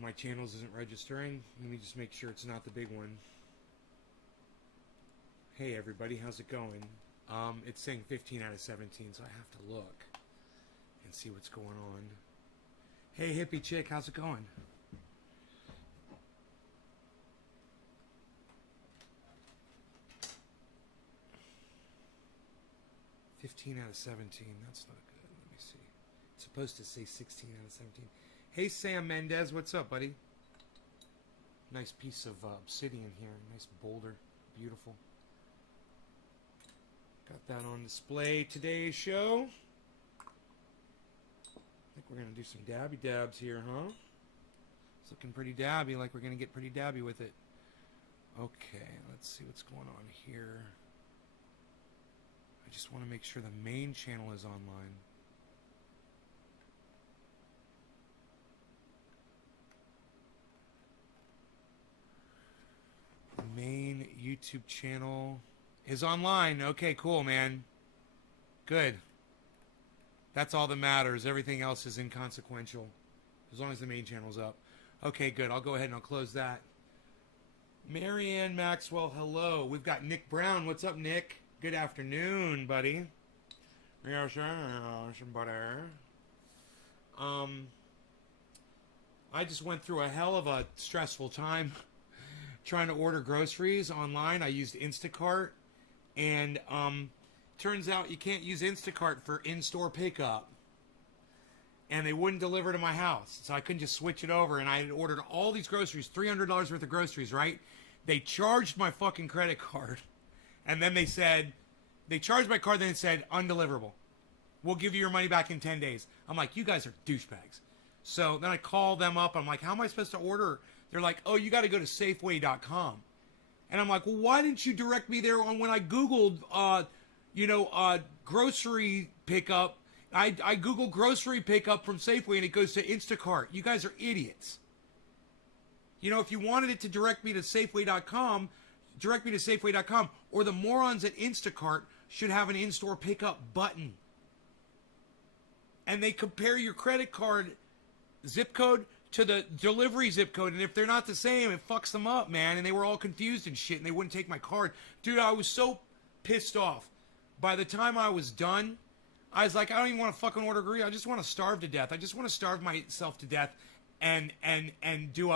of my channels isn't registering. Let me just make sure it's not the big one. Hey everybody, how's it going? It's saying 15 out of 17, so I have to look and see what's going on. Hey hippie chick, how's it going? $15 out of 17, that's not good. Let me see. It's supposed to say 16 out of 17. Hey Sam Mendez, what's up, buddy? Nice piece of obsidian here, nice boulder, beautiful. Got that on display today's show. I think we're going to do some dabby dabs here, huh? It's looking pretty dabby, like we're going to get pretty dabby with it. Okay, let's see what's going on here. I just want to make sure the main channel is online. The main YouTube channel is online. Okay, cool, man. Good. That's all that matters. Everything else is inconsequential. As long as the main channel's up. Okay, good. I'll go ahead and I'll close that. Marianne Maxwell, hello. We've got Nick Brown. What's up, Nick? Good afternoon, buddy. Yes, buddy. I just went through a hell of a stressful time trying to order groceries online. I used Instacart. And turns out you can't use Instacart for in-store pickup. And they wouldn't deliver to my house. So I couldn't just switch it over. And I had ordered all these groceries, $300 worth of groceries, right? They charged my fucking credit card. And then they charged my card, then it said, undeliverable. We'll give you your money back in 10 days. I'm like, you guys are douchebags. So then I call them up. I'm like, how am I supposed to order? They're like, oh, you got to go to Safeway.com. And I'm like, well, why didn't you direct me there on when I Googled, grocery pickup? I Googled grocery pickup from Safeway and it goes to Instacart. You guys are idiots. You know, if you wanted it to direct me to Safeway.com, direct me to Safeway.com. Or the morons at Instacart should have an in-store pickup button. And they compare your credit card zip code to the delivery zip code, and if they're not the same, it fucks them up, man. And they were all confused and shit, and they wouldn't take my card. Dude, I was so pissed off. By the time I was done, I was like, I don't even want to fucking order grease. I just want to starve to death. I just want to starve myself to death and do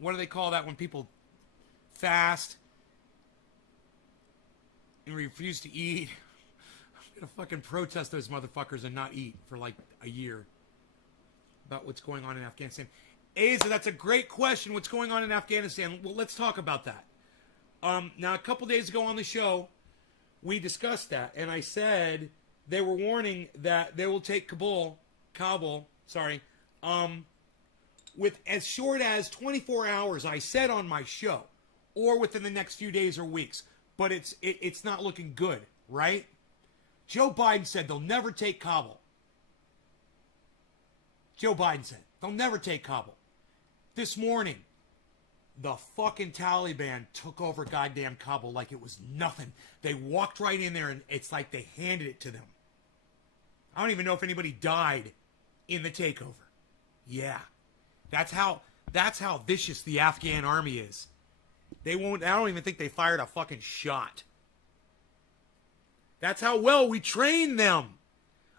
what do they call that when people fast and refuse to eat? I'm gonna fucking protest those motherfuckers and not eat for like a year about what's going on in Afghanistan. Asa, that's a great question. What's going on in Afghanistan? Well, let's talk about that. Now, a couple days ago on the show, we discussed that, and I said they were warning that they will take Kabul, with as short as 24 hours, I said on my show, or within the next few days or weeks. But it's not looking good, right? Joe Biden said they'll never take Kabul. Joe Biden said they'll never take Kabul. This morning, the fucking Taliban took over goddamn Kabul like it was nothing. They walked right in there and it's like they handed it to them. I don't even know if anybody died in the takeover. Yeah. That's how vicious the Afghan army is. I don't even think they fired a fucking shot. That's how well we train them.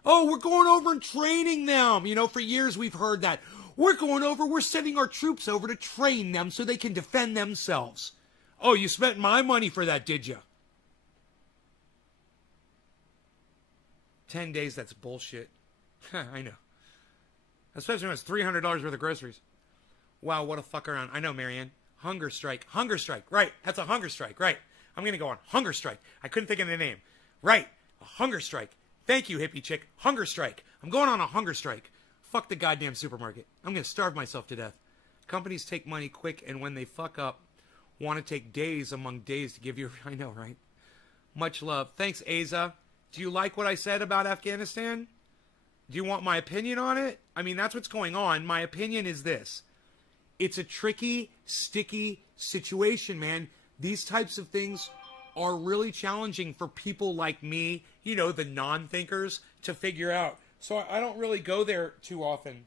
Oh, we're going over and training them. You know, for years we've heard that. We're sending our troops over to train them so they can defend themselves. Oh, you spent my money for that, did you? 10 days, that's bullshit. I know. Especially when it's $300 worth of groceries. Wow, what a fuck around. I know, Marianne. Hunger strike. Hunger strike. Right. That's a hunger strike. Right. I'm going to go on. Hunger strike. I couldn't think of the name. Right. A hunger strike. Thank you, hippie chick. Hunger strike. I'm going on a hunger strike. Fuck the goddamn supermarket. I'm going to starve myself to death. Companies take money quick, and when they fuck up, want to take days among days to give you... I know, right? Much love. Thanks, Asa. Do you like what I said about Afghanistan? Do you want my opinion on it? I mean, that's what's going on. My opinion is this. It's a tricky, sticky situation, man. These types of things are really challenging for people like me, you know, the non-thinkers, to figure out. So I don't really go there too often.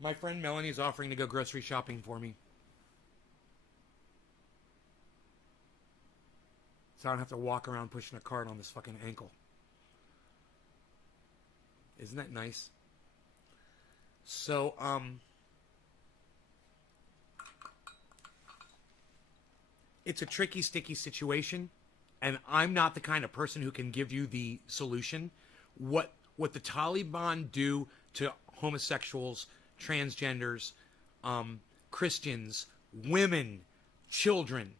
My friend Melanie is offering to go grocery shopping for me, so I don't have to walk around pushing a cart on this fucking ankle. Isn't that nice? So, it's a tricky, sticky situation, and I'm not the kind of person who can give you the solution. What the Taliban do to homosexuals, transgenders, Christians, women, children,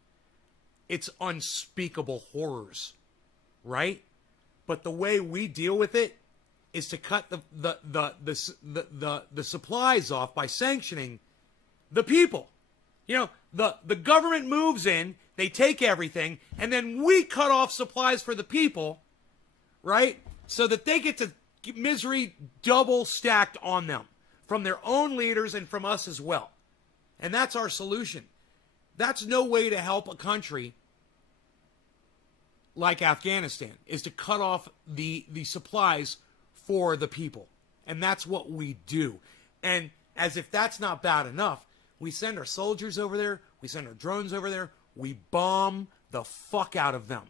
it's unspeakable horrors, right? But the way we deal with it is to cut the supplies off by sanctioning the people. You know, the government moves in, they take everything, and then we cut off supplies for the people, right? So that they get to misery double stacked on them from their own leaders and from us as well. And that's our solution. That's no way to help a country like Afghanistan, is to cut off the supplies for the people. And that's what we do. And as if that's not bad enough, we send our soldiers over there, we send our drones over there, we bomb the fuck out of them.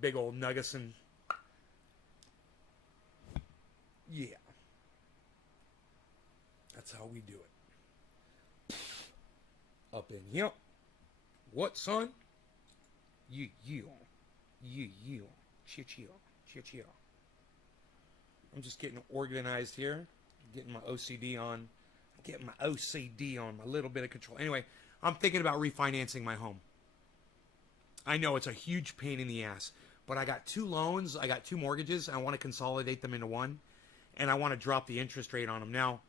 Big old Nuggison. Yeah. That's how we do it. Up in here. What, son? You. Chill. I'm just getting organized here. Getting my OCD on. Getting my OCD on. My little bit of control. Anyway, I'm thinking about refinancing my home. I know it's a huge pain in the ass. But I got 2 loans, I got 2 mortgages, I want to consolidate them into one, and I want to drop the interest rate on them. Now,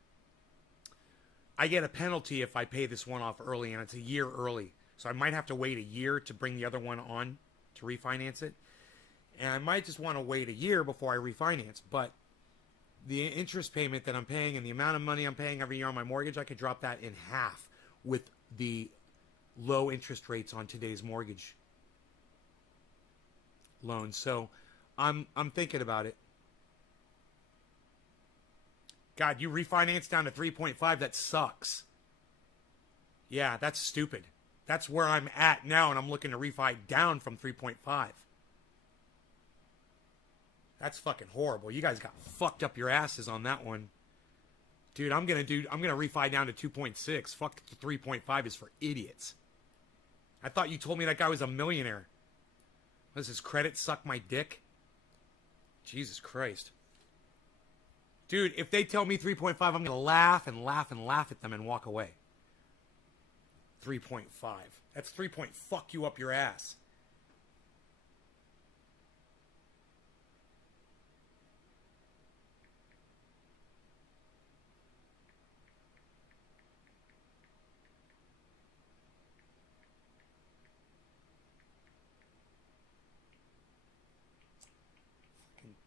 I get a penalty if I pay this one off early, and it's a year early. So I might have to wait a year to bring the other one on to refinance it. And I might just want to wait a year before I refinance. But the interest payment that I'm paying and the amount of money I'm paying every year on my mortgage, I could drop that in half with the low interest rates on today's mortgage loans. So I'm thinking about it. God, you refinance down to 3.5, that sucks. Yeah, that's stupid. That's where I'm at now, and I'm looking to refi down from 3.5. That's fucking horrible. You guys got fucked up your asses on that one. Dude, I'm gonna refi down to 2.6. Fuck, 3.5 is for idiots. I thought you told me that guy was a millionaire. Does his credit suck my dick? Jesus Christ. Dude, if they tell me 3.5, I'm going to laugh and laugh and laugh at them and walk away. 3.5. That's 3 point fuck you up your ass.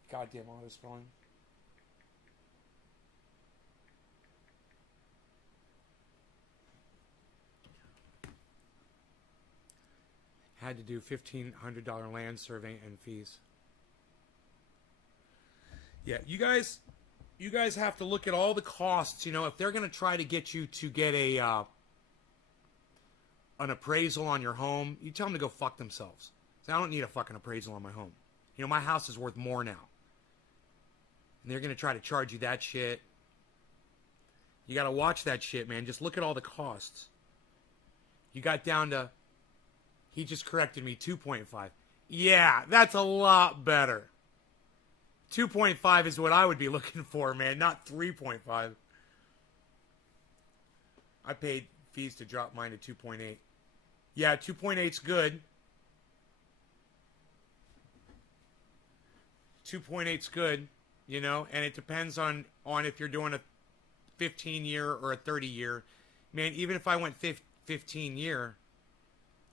Goddamn auto-scrolling. Had to do $1,500 land survey and fees. Yeah, you guys have to look at all the costs. You know, if they're going to try to get you to get an appraisal on your home, you tell them to go fuck themselves. So I don't need a fucking appraisal on my home. You know, my house is worth more now. And they're going to try to charge you that shit. You got to watch that shit, man. Just look at all the costs. You got down to, he just corrected me, 2.5. Yeah, that's a lot better. 2.5 is what I would be looking for, man, not 3.5. I paid fees to drop mine to 2.8. Yeah, 2.8's good. 2.8's good, you know, and it depends on if you're doing a 15 year or a 30 year. Man, even if I went 15 year,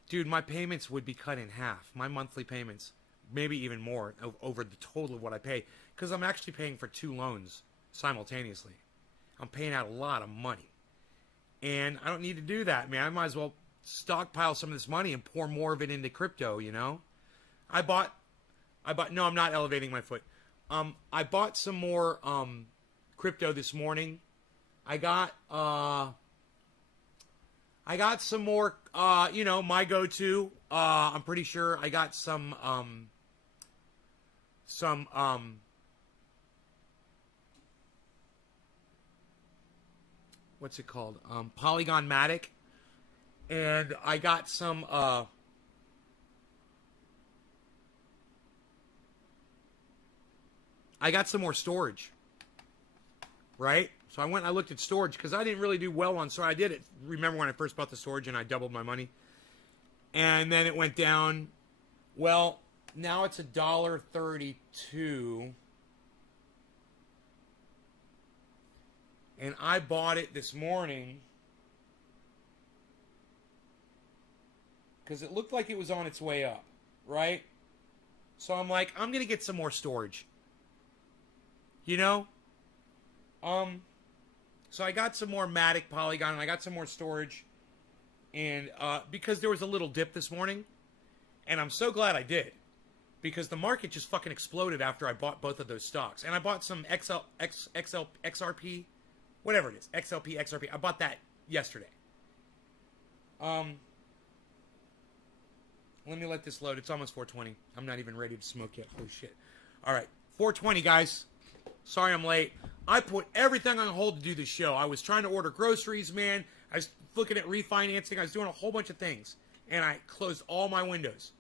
dude, my payments would be cut in half. My monthly payments, maybe even more over the total of what I pay, because I'm actually paying for 2 loans simultaneously. I'm paying out a lot of money, and I don't need to do that, man. I might as well stockpile some of this money and pour more of it into crypto, you know. No, I'm not elevating my foot. I bought some more crypto this morning. I got some more, you know, my go-to. I'm pretty sure I got some what's it called? Polygon Matic. And I got some, more storage, right? So I went and I looked at storage because I didn't really do well on, so I did it. Remember when I first bought the storage and I doubled my money? And then it went down. Well, now it's $1.32. And I bought it this morning because it looked like it was on its way up, right? So I'm like, I'm going to get some more storage. You know? So I got some more Matic Polygon, and I got some more storage. And because there was a little dip this morning, and I'm so glad I did, because the market just fucking exploded after I bought both of those stocks. And I bought some XRP, whatever it is, XRP. I bought that yesterday. Let me let this load. It's almost 4:20. I'm not even ready to smoke yet. Holy shit. All right, 4:20, guys. Sorry I'm late. I put everything on hold to do this show. I was trying to order groceries, man. I was looking at refinancing. I was doing a whole bunch of things. And I closed all my windows.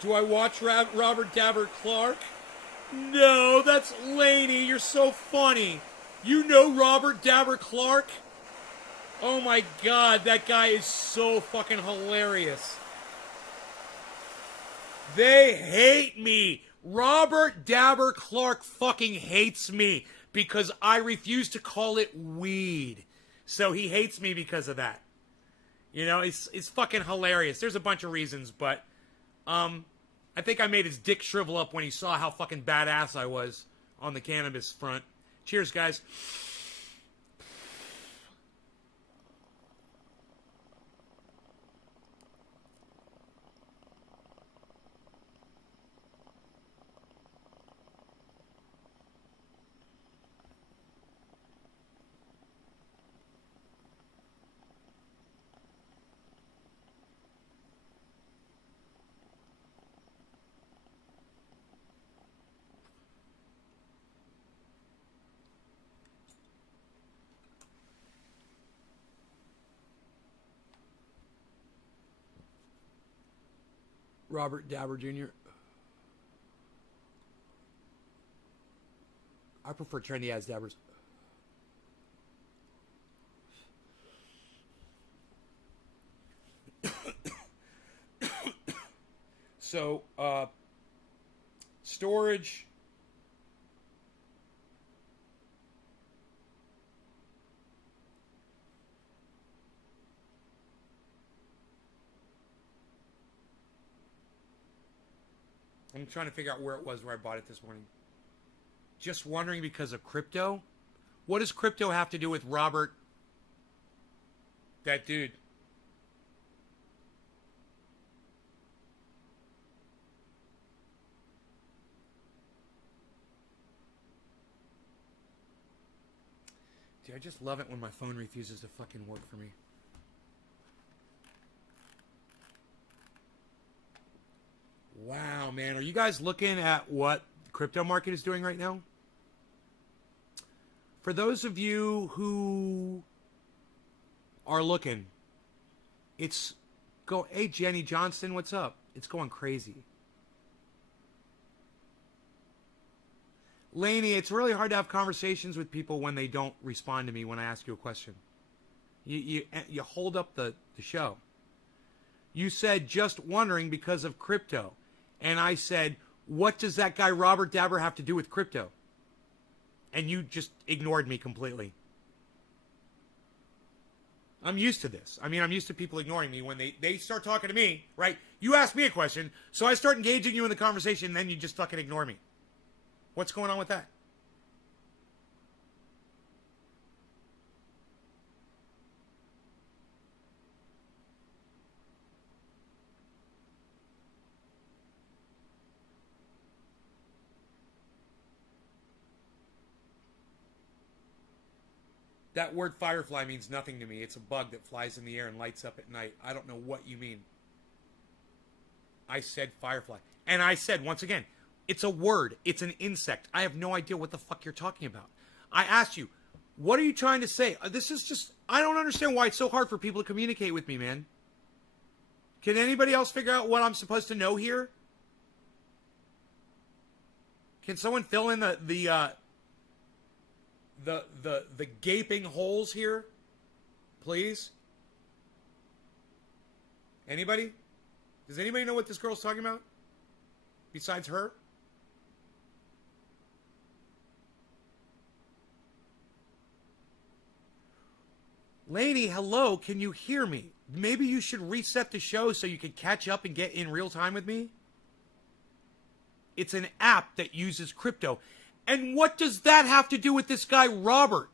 Do I watch Robert Dabber Clark? No, that's Laney. You're so funny. You know Robert Dabber Clark? Oh my god, that guy is so fucking hilarious. They hate me. Robert Dabber Clark fucking hates me because I refuse to call it weed. So he hates me because of that. You know, it's fucking hilarious. There's a bunch of reasons, but I think I made his dick shrivel up when he saw how fucking badass I was on the cannabis front. Cheers, guys. Robert Dabber Jr. I prefer trendy ass dabbers. So, storage. I'm trying to figure out where it was where I bought it this morning. Just wondering because of crypto? What does crypto have to do with Robert? That dude. Dude, I just love it when my phone refuses to fucking work for me. Wow, man. Are you guys looking at what the crypto market is doing right now? For those of you who are looking, it's go. Hey, Jenny Johnston, what's up? It's going crazy. Lainey, it's really hard to have conversations with people when they don't respond to me when I ask you a question. You hold up the show. You said, just wondering because of crypto. And I said, what does that guy Robert Dabber have to do with crypto? And you just ignored me completely. I'm used to this. I mean, I'm used to people ignoring me when they start talking to me, right? You ask me a question, so I start engaging you in the conversation, and then you just fucking ignore me. What's going on with that? That word firefly means nothing to me. It's a bug that flies in the air and lights up at night. I don't know what you mean. I said firefly. And I said, once again, it's a word. It's an insect. I have no idea what the fuck you're talking about. I asked you, what are you trying to say? This is just, I don't understand why it's so hard for people to communicate with me, man. Can anybody else figure out what I'm supposed to know here? Can someone fill in the gaping holes here, please? Anybody? Does anybody know what this girl's talking about? Besides her? Lady, hello, can you hear me? Maybe you should reset the show so you can catch up and get in real time with me? It's an app that uses crypto. And what does that have to do with this guy, Robert?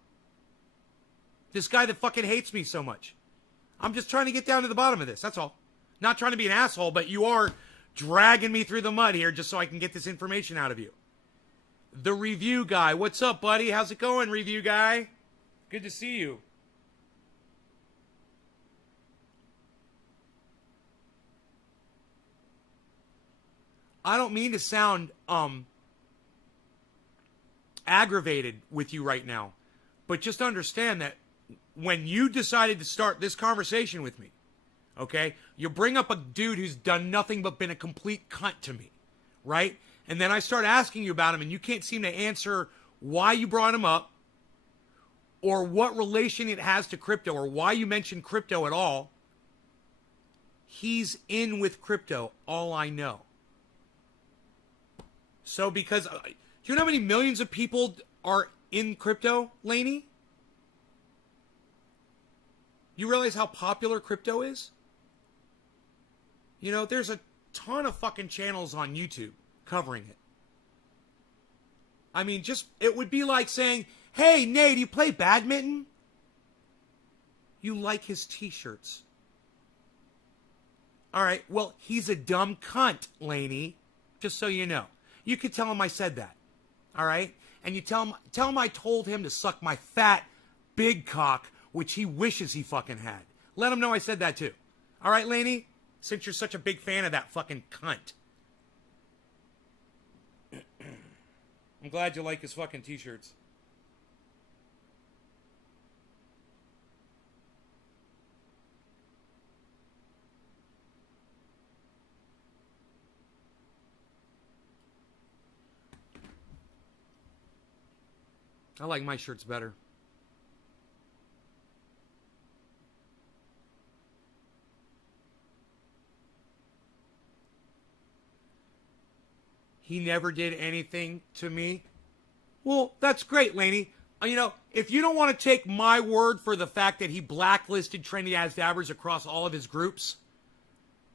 This guy that fucking hates me so much. I'm just trying to get down to the bottom of this, that's all. Not trying to be an asshole, but you are dragging me through the mud here just so I can get this information out of you. The review guy. What's up, buddy? How's it going, review guy? Good to see you. I don't mean to sound aggravated with you right now, but just understand that when you decided to start this conversation with me, okay, you bring up a dude who's done nothing but been a complete cunt to me, right? And then I start asking you about him, and you can't seem to answer why you brought him up, or what relation it has to crypto, or why you mentioned crypto at all. He's in with crypto, all I know. So because, do you know how many millions of people are in crypto, Lainey? You realize how popular crypto is? You know, there's a ton of fucking channels on YouTube covering it. I mean, just, it would be like saying, hey, Nate, you play badminton? You like his t-shirts. All right, well, he's a dumb cunt, Lainey, just so you know. You could tell him I said that, all right? And you tell him I told him to suck my fat, big cock, which he wishes he fucking had. Let him know I said that too. All right, Lainey? Since you're such a big fan of that fucking cunt. I'm glad you like his fucking t-shirts. I like my shirts better. He never did anything to me. Well, that's great, Lainey. You know, if you don't want to take my word for the fact that he blacklisted trendy ass dabbers across all of his groups,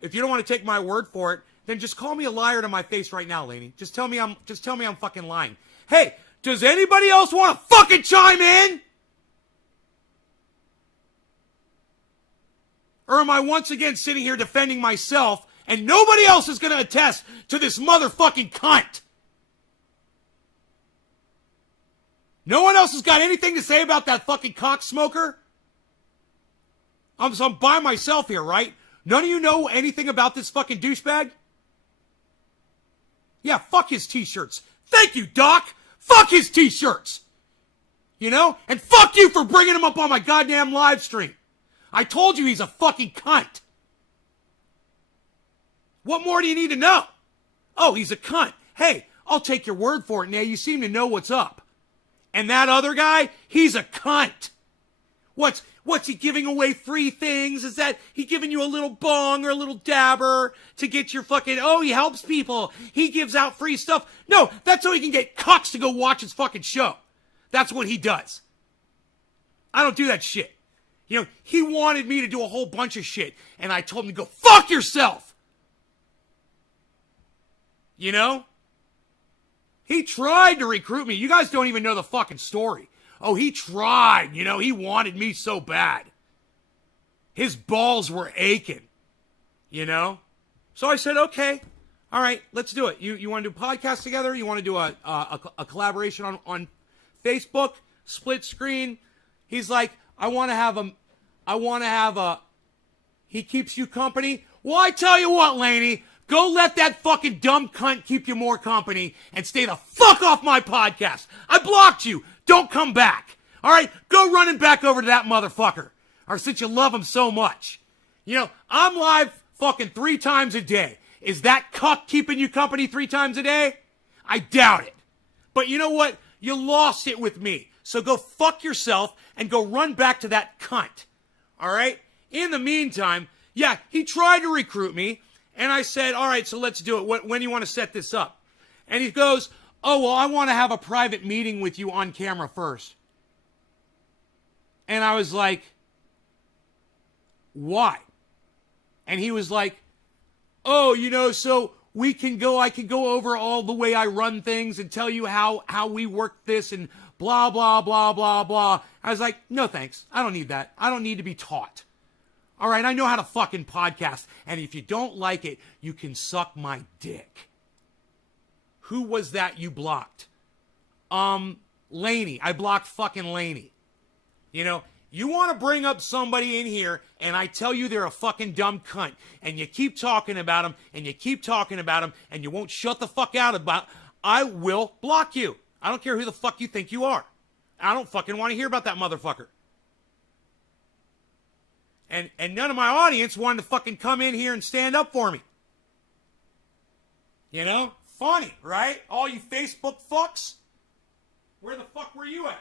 if you don't want to take my word for it, then just call me a liar to my face right now, Lainey. Just tell me I'm fucking lying. Hey, does anybody else want to fucking chime in? Or am I once again sitting here defending myself and nobody else is going to attest to this motherfucking cunt? No one else has got anything to say about that fucking cocksmoker? I'm by myself here, right? None of you know anything about this fucking douchebag? Yeah, fuck his t-shirts. Thank you, Doc. Fuck his t-shirts. You know? And fuck you for bringing him up on my goddamn live stream. I told you he's a fucking cunt. What more do you need to know? Oh, he's a cunt. Hey, I'll take your word for it. Now you seem to know what's up. And that other guy, he's a cunt. What's he giving away free things? Is that he giving you a little bong or a little dabber to get your fucking, oh, he helps people. He gives out free stuff. No, that's so he can get cucks to go watch his fucking show. That's what he does. I don't do that shit. You know, he wanted me to do a whole bunch of shit, and I told him to go fuck yourself. You know? He tried to recruit me. You guys don't even know the fucking story. Oh, he tried. You know, he wanted me so bad. His balls were aching. You know? So I said, okay. All right, let's do it. You want to do a podcast together? You want to do a collaboration on Facebook? Split screen? He's like, I want to have a, he keeps you company? Well, I tell you what, Laney, go let that fucking dumb cunt keep you more company and stay the fuck off my podcast. I blocked you. Don't come back. All right? Go running back over to that motherfucker. Or since you love him so much. You know, I'm live fucking 3 times a day. Is that cuck keeping you company 3 times a day? I doubt it. But you know what? You lost it with me. So go fuck yourself and go run back to that cunt. All right? In the meantime, yeah, he tried to recruit me. And I said, all right, so let's do it. When do you want to set this up? And he goes, oh, well, I want to have a private meeting with you on camera first. And I was like, why? And he was like, oh, you know, so I can go over all the way I run things and tell you how we work this and blah, blah, blah, blah, blah. I was like, no, thanks. I don't need that. I don't need to be taught. All right, I know how to fucking podcast. And if you don't like it, you can suck my dick. Who was that you blocked? Laney. I blocked fucking Laney. You know, you want to bring up somebody in here and I tell you they're a fucking dumb cunt and you keep talking about them and you keep talking about them and you won't shut the fuck out about, I will block you. I don't care who the fuck you think you are. I don't fucking want to hear about that motherfucker. And none of my audience wanted to fucking come in here and stand up for me. You know? Funny, right? All you Facebook fucks? Where the fuck were you at?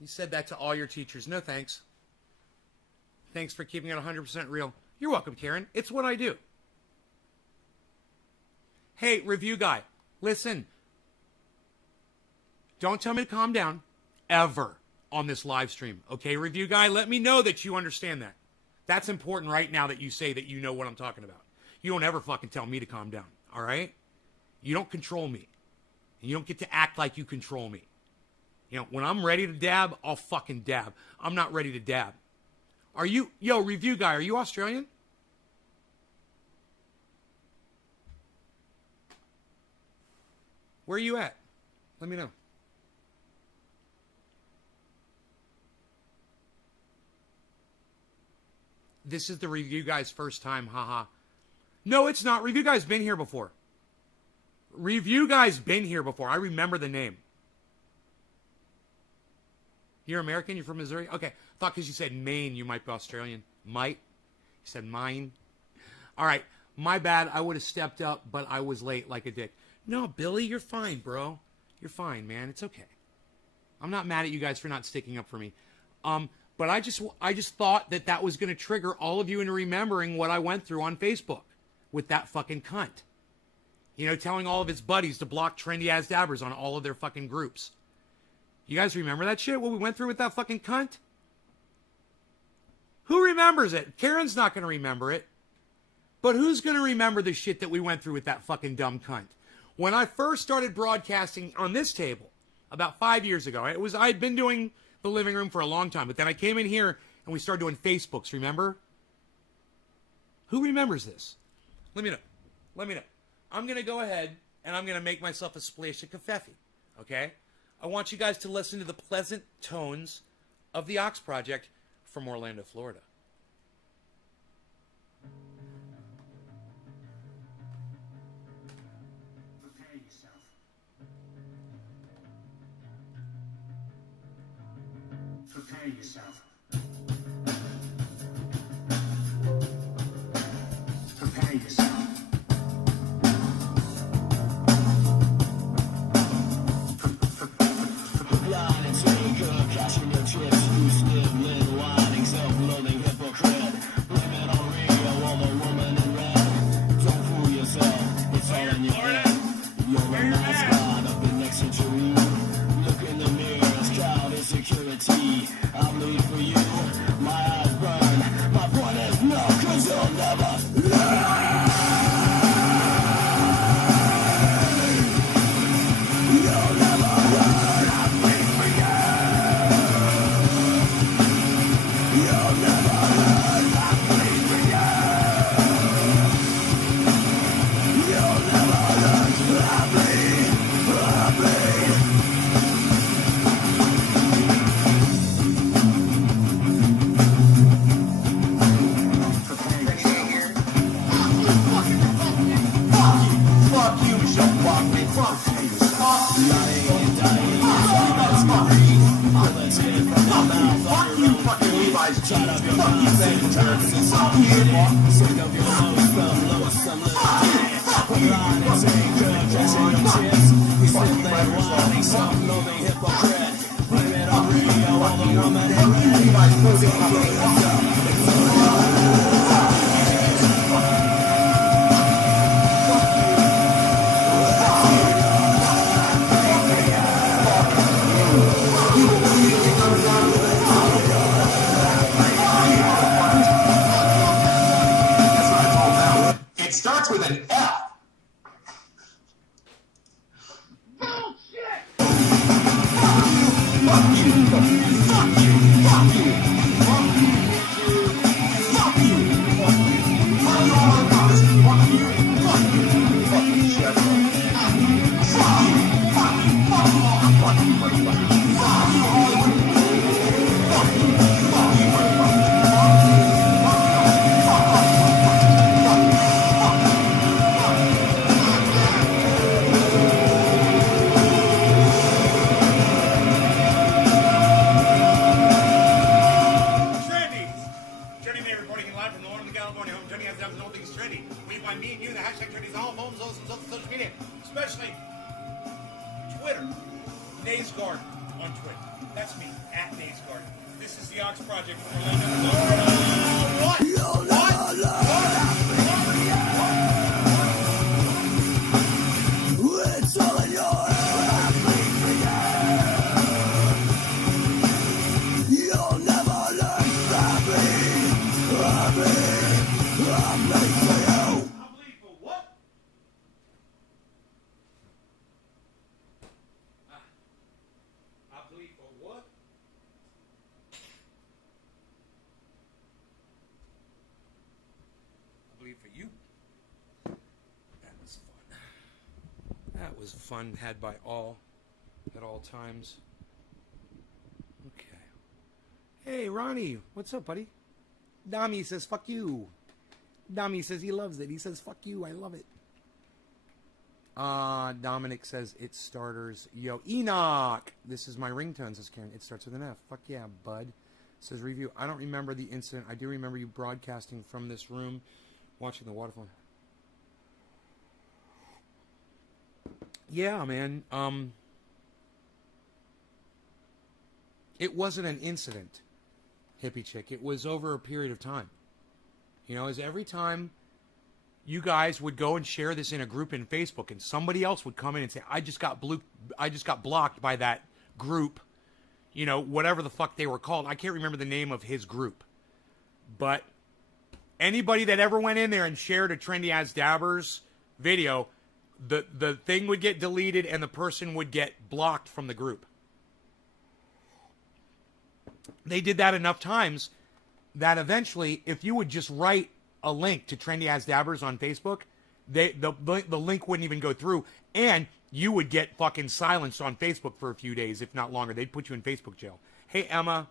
You said that to all your teachers. No thanks. Thanks for keeping it 100% real. You're welcome, Karen. It's what I do. Hey, review guy, listen. Don't tell me to calm down ever on this live stream. Okay, review guy, let me know that you understand that. That's important right now that you say that you know what I'm talking about. You don't ever fucking tell me to calm down, all right? You don't control me. And you don't get to act like you control me. You know, when I'm ready to dab, I'll fucking dab. I'm not ready to dab. Are you, yo, review guy, are you Australian? Where are you at? Let me know. This is the review guy's first time, haha. No, it's not. Review guy's been here before. Review guy's been here before. I remember the name. You're American? You're from Missouri? Okay. Thought because you said Maine, you might be Australian. Might. You said mine. All right. My bad. I would have stepped up, but I was late like a dick. No, Billy, you're fine, bro. You're fine, man. It's okay. I'm not mad at you guys for not sticking up for me. But I just thought that was going to trigger all of you into remembering what I went through on Facebook with that fucking cunt. You know, telling all of his buddies to block trendy ass dabbers on all of their fucking groups. You guys remember that shit? What we went through with that fucking cunt? Who remembers it? Karen's not going to remember it. But who's going to remember the shit that we went through with that fucking dumb cunt? When I first started broadcasting on this table about 5 years ago, I'd been doing the living room for a long time, but then I came in here and we started doing Facebooks, remember? Who remembers this? Let me know. Let me know. I'm going to go ahead and I'm going to make myself a splash of kefefe, okay? I want you guys to listen to the pleasant tones of the Ox Project from Orlando, Florida. Prepare yourself. Prepare yourself. Prepare yourself. Line and taker, cashing your chips, you slip, little whining, self-loathing hypocrite. Blame it on Rio, all the woman in red. Don't fool yourself, it's all in your head. You're a mascot of the next century. Look in the mirror, it's cloud insecurity. I bleed for you, my eyes burn. My point is no, 'cause you'll never learn. You'll never learn. I bleed for you. You'll never learn. I bleed for you. You'll never learn. I bleed. I bleed. Fuck you, Michelle Walkman. Lying and dying, that's my bullets hit from the mouth. Fuck you, fucking Levi's. Shut up your mouth and turns and suck you. Sick of your loathsome little dick. Line and taker, cashing your chips. We still there whining, self-loathing hypocrite. Blame it on Rio, all the woman in red. Levi's pussy, It starts with an F. Especially Twitter. Naysguard on Twitter. That's me, at Naysguard. This is the Ox Project from Orlando, Florida. What? it's all in your head. You'll never learn. I bleed for you. I bleed for what? I bleed for what? I bleed for you. That was fun. That was fun, had by all, at all times. Okay. Hey, Ronnie, what's up, buddy? Dami says, fuck you. Dami says he loves it. He says, fuck you, I love it. Dominic says, it's starters. Yo, Enoch! This is my ringtone, says Karen. It starts with an F. Fuck yeah, bud. Says, review. I don't remember the incident. I do remember you broadcasting from this room, watching the waterfall. Yeah, man. It wasn't an incident, hippie chick. It was over a period of time. You know, as every time you guys would go and share this in a group in Facebook, and somebody else would come in and say, I just got blocked by that group, you know, whatever the fuck they were called. I can't remember the name of his group. But anybody that ever went in there and shared a Trendy As Dabbers video, the thing would get deleted and the person would get blocked from the group. They did that enough times that eventually, if you would just write a link to Trendy As Dabbers on Facebook, the link wouldn't even go through, and you would get fucking silenced on Facebook for a few days, if not longer. They'd put you in Facebook jail. Hey, Emma.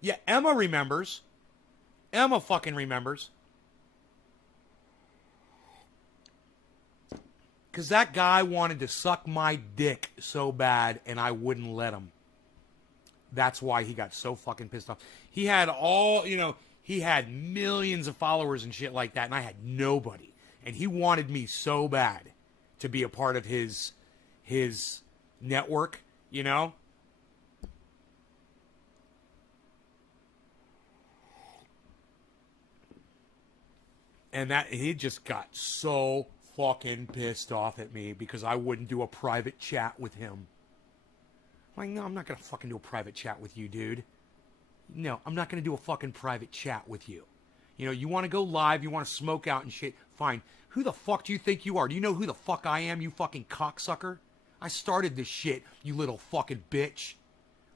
Yeah, Emma remembers. Emma fucking remembers. Because that guy wanted to suck my dick so bad, and I wouldn't let him. That's why he got so fucking pissed off. He had all, he had millions of followers and shit like that, and I had nobody. And he wanted me so bad to be a part of his network, And that he just got so fucking pissed off at me because I wouldn't do a private chat with him. Like, no, I'm not going to fucking do a private chat with you, dude. No, I'm not going to do a fucking private chat with you. You want to go live, you want to smoke out and shit, fine. Who the fuck do you think you are? Do you know who the fuck I am, you fucking cocksucker? I started this shit, you little fucking bitch.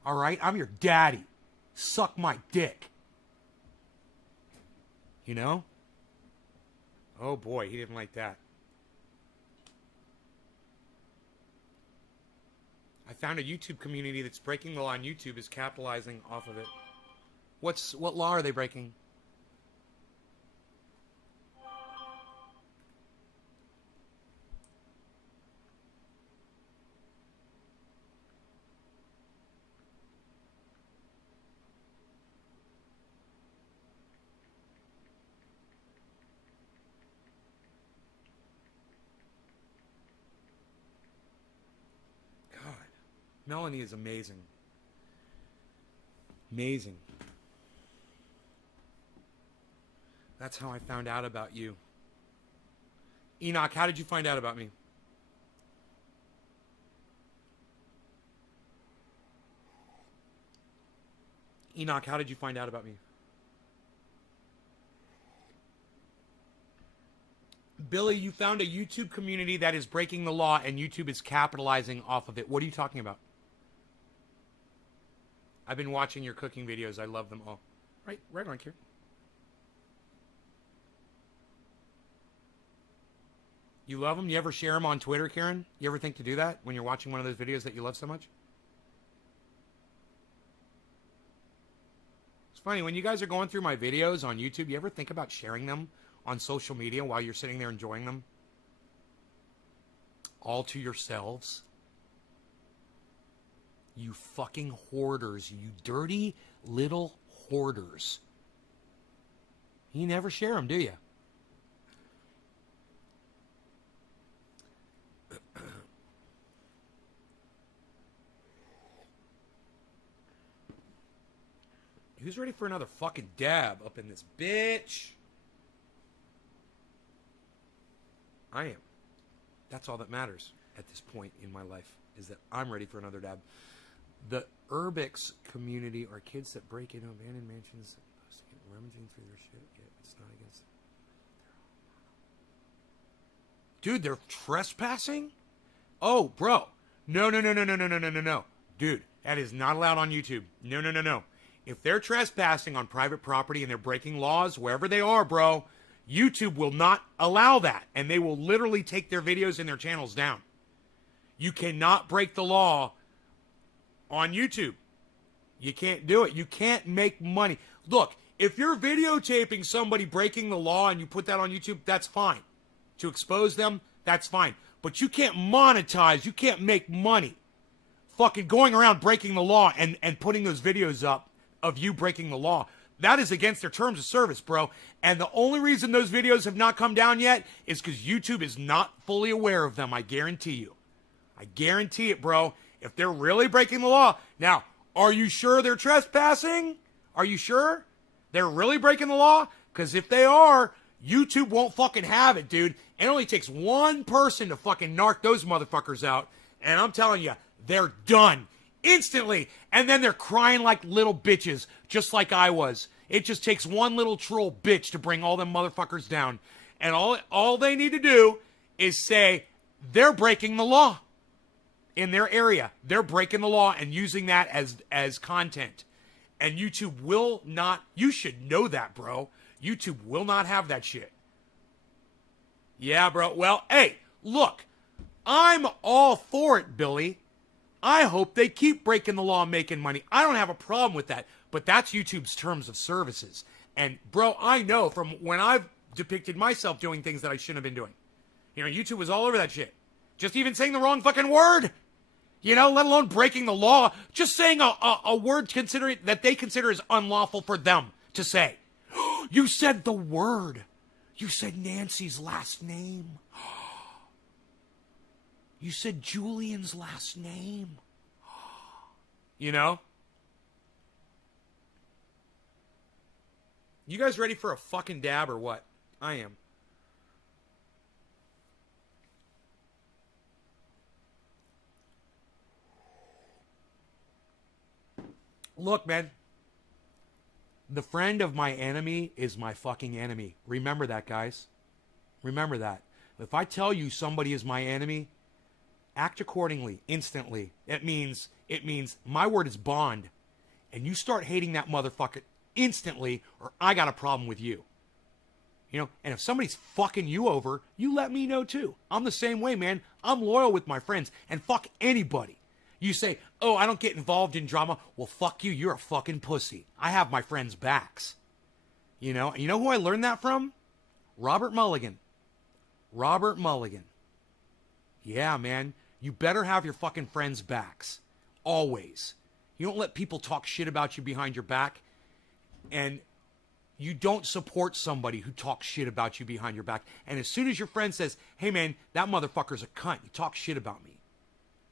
All right? I'm your daddy. Suck my dick. Oh boy, he didn't like that. I found a YouTube community that's breaking the law on YouTube is capitalizing off of it. What law are they breaking? Melanie is amazing. Amazing. That's how I found out about you. Enoch, how did you find out about me? Enoch, how did you find out about me? Billy, you found a YouTube community that is breaking the law and YouTube is capitalizing off of it. What are you talking about? I've been watching your cooking videos. I love them all. Right on, Kieran. You love them? You ever share them on Twitter, Kieran? You ever think to do that when you're watching one of those videos that you love so much? It's funny, when you guys are going through my videos on YouTube, you ever think about sharing them on social media while you're sitting there enjoying them? All to yourselves? You fucking hoarders. You dirty little hoarders. You never share them, do you? Who's ready for another fucking dab up in this bitch? I am. That's all that matters at this point in my life, is that I'm ready for another dab. The Urbix community are kids that break into abandoned mansions, rummaging through their shit. Yeah, it's not against. Dude, they're trespassing? Oh, bro. No. Dude, that is not allowed on YouTube. No. If they're trespassing on private property and they're breaking laws, wherever they are, bro, YouTube will not allow that. And they will literally take their videos and their channels down. You cannot break the law on YouTube. You can't do it. You can't make money. Look, if you're videotaping somebody breaking the law and you put that on YouTube, that's fine. To expose them, that's fine. But you can't monetize. You can't make money fucking going around breaking the law and putting those videos up of you breaking the law. That is against their terms of service, bro. And the only reason those videos have not come down yet is because YouTube is not fully aware of them. I guarantee you. I guarantee it, bro. If they're really breaking the law. Now, are you sure they're trespassing? Are you sure they're really breaking the law? Because if they are, YouTube won't fucking have it, dude. It only takes one person to fucking narc those motherfuckers out. And I'm telling you, they're done. Instantly. And then they're crying like little bitches, just like I was. It just takes one little troll bitch to bring all them motherfuckers down. And all they need to do is say they're breaking the law in their area. They're breaking the law and using that as content. And YouTube will not, you should know that, bro. YouTube will not have that shit. Yeah, bro. Well, hey, look, I'm all for it, Billy. I hope they keep breaking the law and making money. I don't have a problem with that. But that's YouTube's terms of services. And, bro, I know from when I've depicted myself doing things that I shouldn't have been doing. You know, YouTube was all over that shit. Just even saying the wrong fucking word. You know, let alone breaking the law. Just saying a word that they consider is unlawful for them to say. You said the word. You said Nancy's last name. You said Julian's last name. You know? You guys ready for a fucking dab or what? I am. Look, man. The friend of my enemy is my fucking enemy. Remember that, guys. Remember that. If I tell you somebody is my enemy, act accordingly, instantly. It means my word is bond. And you start hating that motherfucker instantly, or I got a problem with you. You know, and if somebody's fucking you over, you let me know too. I'm the same way, man. I'm loyal with my friends, and fuck anybody. You say, oh, I don't get involved in drama. Well, fuck you. You're a fucking pussy. I have my friends' backs. You know who I learned that from? Robert Mulligan. Robert Mulligan. Yeah, man. You better have your fucking friends' backs. Always. You don't let people talk shit about you behind your back. And you don't support somebody who talks shit about you behind your back. And as soon as your friend says, hey, man, that motherfucker's a cunt. You talk shit about me.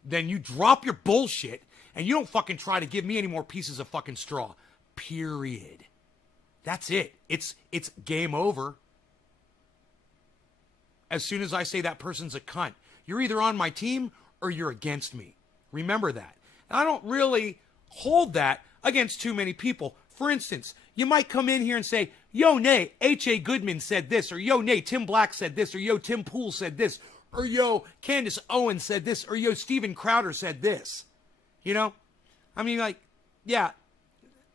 Then you drop your bullshit and you don't fucking try to give me any more pieces of fucking straw. Period. That's it. It's game over. As soon as I say that person's a cunt, you're either on my team or you're against me. Remember that. And I don't really hold that against too many people. For instance, you might come in here and say, yo, nay, H.A. Goodman said this, or yo, nay, Tim Black said this, or yo, Tim Pool said this, or yo, Candace Owens said this, or yo, Steven Crowder said this. You know? I mean, like, yeah,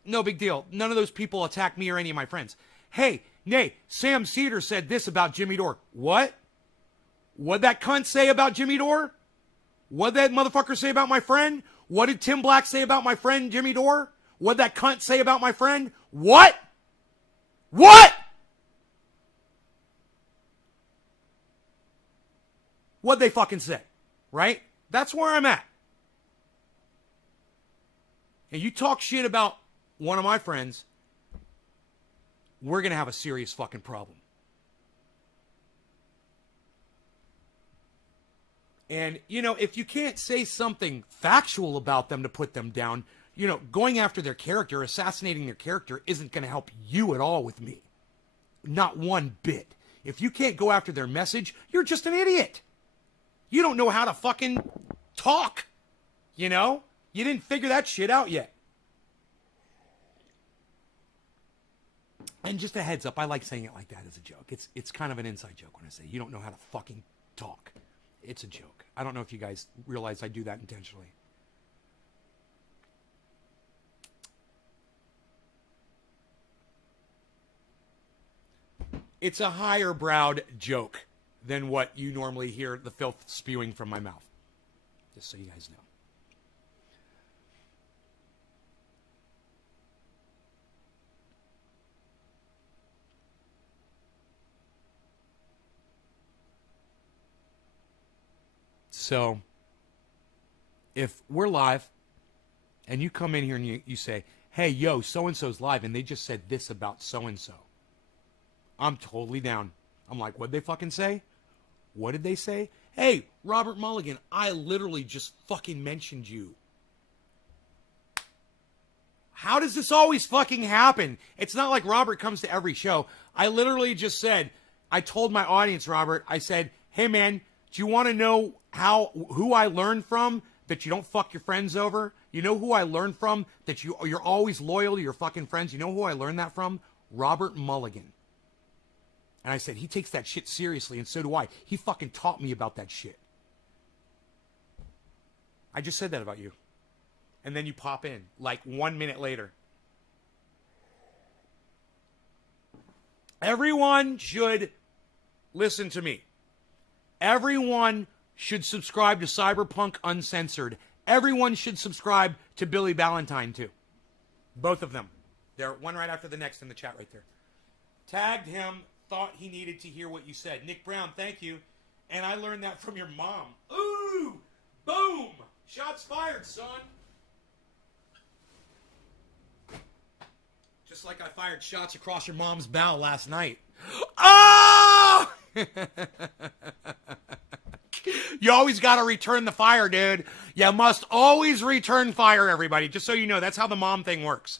no big deal. None of those people attack me or any of my friends. Hey, nay, Sam Cedar said this about Jimmy Dore. What? What'd that cunt say about Jimmy Dore? What'd that motherfucker say about my friend? What did Tim Black say about my friend Jimmy Dore? What'd that cunt say about my friend? What? What? What'd they fucking say? Right? That's where I'm at. And you talk shit about one of my friends, we're going to have a serious fucking problem. And, you know, if you can't say something factual about them to put them down, you know, going after their character, assassinating their character isn't going to help you at all with me. Not one bit. If you can't go after their message, you're just an idiot. You don't know how to fucking talk. You know? You didn't figure that shit out yet. And just a heads up, I like saying it like that as a joke. It's kind of an inside joke when I say you don't know how to fucking talk. It's a joke. I don't know if you guys realize I do that intentionally. It's a higher browed joke than what you normally hear the filth spewing from my mouth. Just so you guys know. So, if we're live, and you come in here and you say, hey, yo, so-and-so's live, and they just said this about so-and-so, I'm totally down. I'm like, what'd they fucking say? What did they say? Hey, Robert Mulligan, I literally just fucking mentioned you. How does this always fucking happen? It's not like Robert comes to every show. I literally just said, I told my audience, Robert, I said, hey, man, do you want to know who I learned from that you don't fuck your friends over? You know who I learned from that you're always loyal to your fucking friends? You know who I learned that from? Robert Mulligan. And I said, he takes that shit seriously, and so do I. He fucking taught me about that shit. I just said that about you. And then you pop in, like 1 minute later. Everyone should listen to me. Everyone should subscribe to Cyberpunk Uncensored. Everyone should subscribe to Billy Valentine, too. Both of them. They're one right after the next in the chat right there. Tagged him, thought he needed to hear what you said. Nick Brown, thank you. And I learned that from your mom. Ooh! Boom! Shots fired, son. Just like I fired shots across your mom's bow last night. Oh! You always got to return the fire, dude. You must always return fire, everybody. Just so you know, that's how the mom thing works.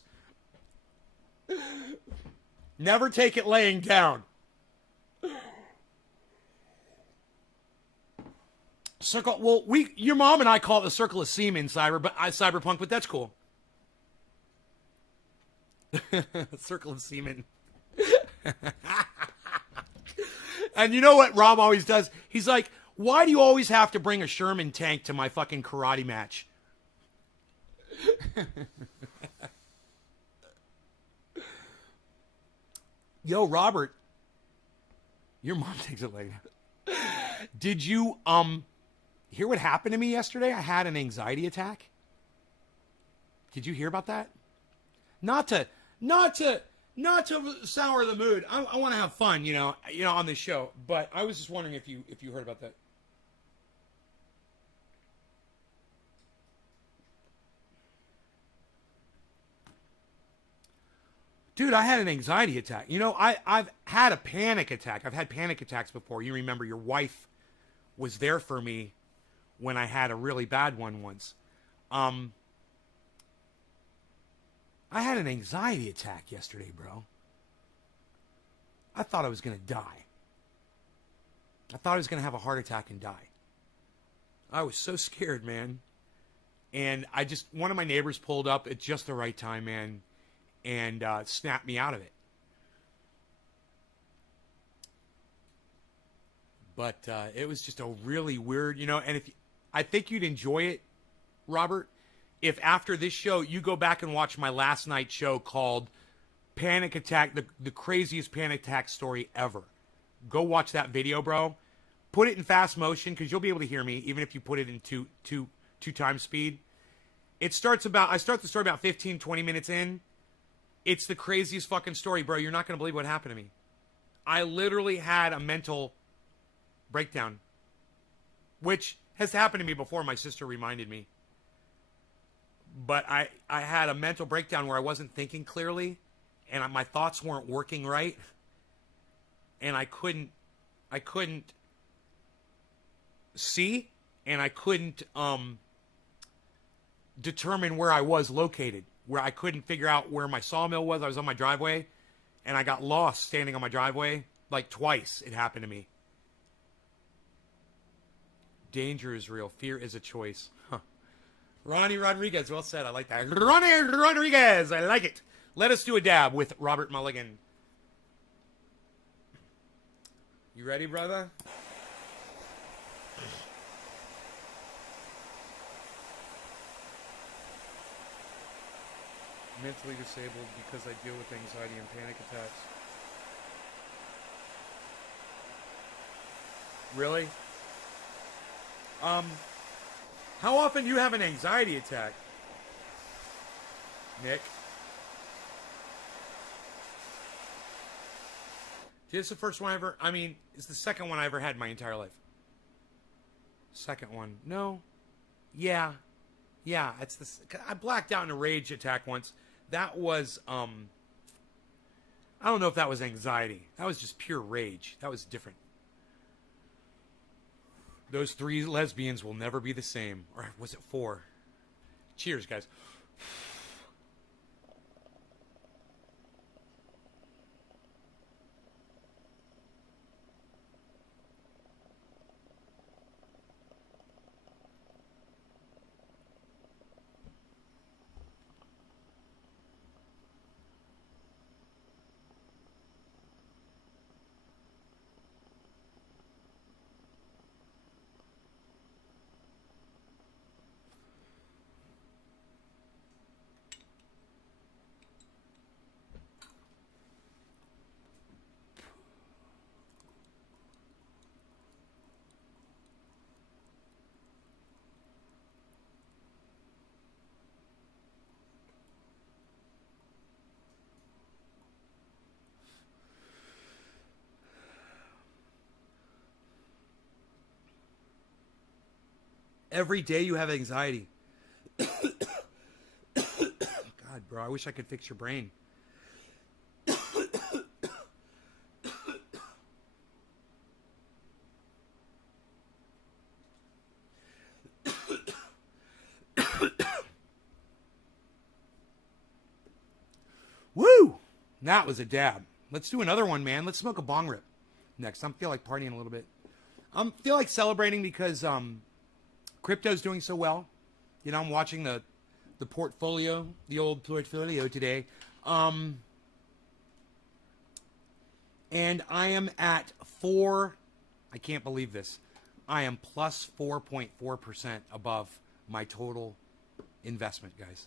Never take it laying down. Circle. Well, your mom and I call it the circle of semen, cyberpunk, but that's cool. Circle of semen. And you know what Rob always does? He's like, why do you always have to bring a Sherman tank to my fucking karate match? Yo, Robert. Your mom takes it like that. Did you hear what happened to me yesterday? I had an anxiety attack. Did you hear about that? Not to sour the mood. I want to have fun, you know, on this show. But I was just wondering if you heard about that. Dude, I had an anxiety attack. You know, I've had a panic attack. I've had panic attacks before. You remember your wife was there for me when I had a really bad one once. I had an anxiety attack yesterday, bro. I thought I was going to die. I thought I was going to have a heart attack and die. I was so scared, man. And one of my neighbors pulled up at just the right time, man, and snapped me out of it. But it was just a really weird, you know, and I think you'd enjoy it, Robert, if after this show you go back and watch my last night show called Panic Attack, the craziest panic attack story ever. Go watch that video, bro. Put it in fast motion because you'll be able to hear me even if you put it in two times speed. I start the story about 15, 20 minutes in. It's the craziest fucking story, bro. You're not going to believe what happened to me. I literally had a mental breakdown, which has happened to me before. My sister reminded me. But I had a mental breakdown where I wasn't thinking clearly, and my thoughts weren't working right, and I couldn't see, and I couldn't determine where I was located, where I couldn't figure out where my sawmill was. I was on my driveway, and I got lost standing on my driveway. Like twice it happened to me. Danger is real. Fear is a choice. Huh. Ronnie Rodriguez, well said. I like that. Ronnie Rodriguez, I like it. Let us do a dab with Robert Mulligan. You ready, brother? Mentally disabled because I deal with anxiety and panic attacks. Really? How often do you have an anxiety attack, Nick? This is the first one it's the second one I ever had in my entire life. Second one. No. Yeah. I blacked out in a rage attack once. That was, I don't know if that was anxiety. That was just pure rage. That was different. Those 3 lesbians will never be the same. Or was it 4? Cheers, guys. Every day you have anxiety. God, bro, I wish I could fix your brain. Woo! That was a dab. Let's do another one, man. Let's smoke a bong rip next. I feel like partying a little bit. I feel like celebrating because crypto's doing so well. You know, I'm watching the portfolio, the old portfolio today. And I am at I can't believe this. I am plus 4.4% above my total investment, guys.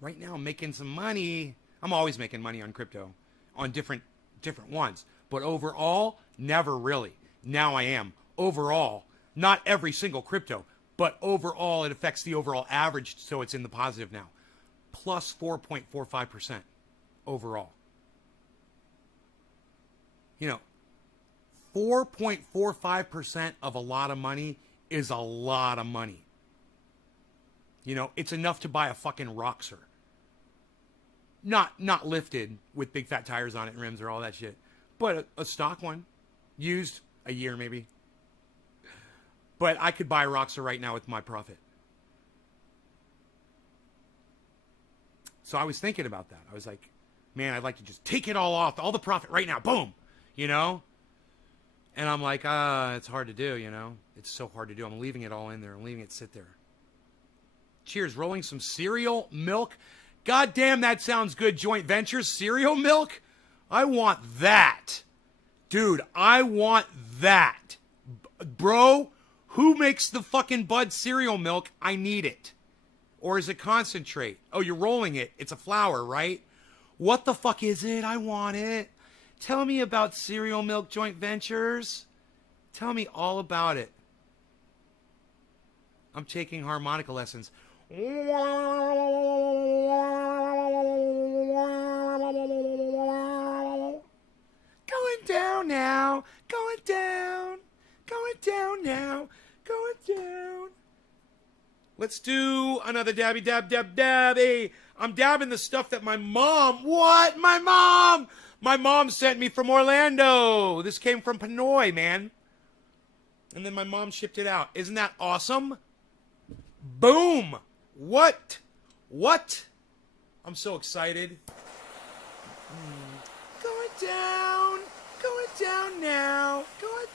Right now, I'm making some money. I'm always making money on crypto, on different ones. But overall, never really. Now I am. Overall, not every single crypto, but overall, it affects the overall average, so it's in the positive now. Plus 4.45% overall. You know, 4.45% of a lot of money is a lot of money. You know, it's enough to buy a fucking Roxer. Not lifted with big fat tires on it and rims or all that shit. But a stock one. Used a year maybe. But I could buy a Roxer right now with my profit. So I was thinking about that. I was like, man, I'd like to just take it all off. All the profit right now. Boom. You know? And I'm like, it's hard to do, you know? It's so hard to do. I'm leaving it all in there. I'm leaving it sit there. Cheers. Rolling some cereal milk. God damn, that sounds good. Joint ventures, cereal milk. I want that. Dude, I want that. Bro, who makes the fucking Bud cereal milk? I need it. Or is it concentrate? Oh, you're rolling it. It's a flour, right? What the fuck is it? I want it. Tell me about cereal milk joint ventures. Tell me all about it. I'm taking harmonica lessons. Going down now, going down now, going down. Let's do another dabby dabby. I'm dabbing the stuff that my mom, my mom sent me from Orlando. This came from Pinoy, man. And then my mom shipped it out. Isn't that awesome? Boom. What? I'm so excited. Going down now, going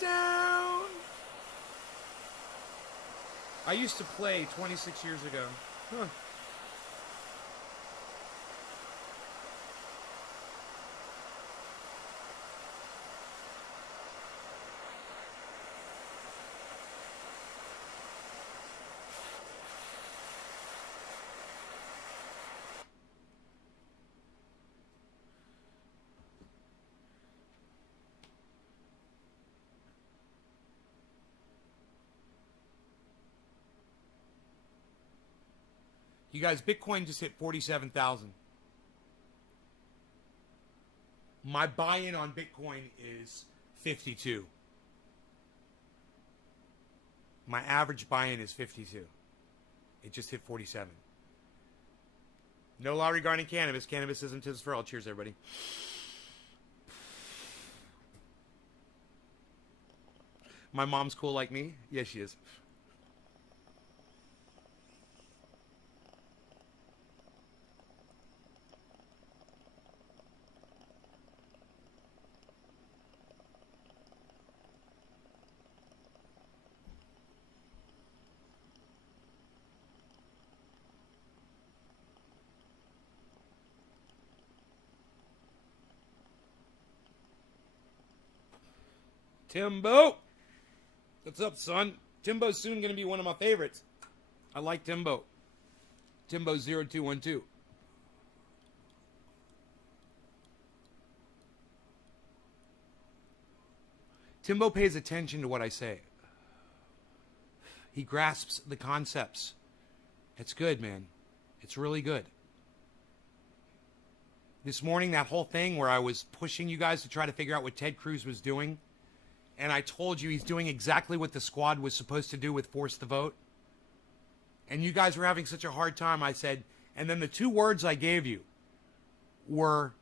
down. I used to play 26 years ago. Huh. You guys, Bitcoin just hit 47,000. My buy-in on Bitcoin is 52. My average buy-in is 52. It just hit 47. No law regarding cannabis. Cannabis isn't just for all. Cheers, everybody. My mom's cool like me? Yes, she is. Timbo! What's up, son? Timbo's soon going to be one of my favorites. I like Timbo. Timbo0212. Timbo pays attention to what I say. He grasps the concepts. It's good, man. It's really good. this morning, that whole thing where I was pushing you guys to try to figure out what Ted Cruz was doing, and I told you he's doing exactly what the squad was supposed to do with Force the Vote, and you guys were having such a hard time, I said, and then the two words I gave you were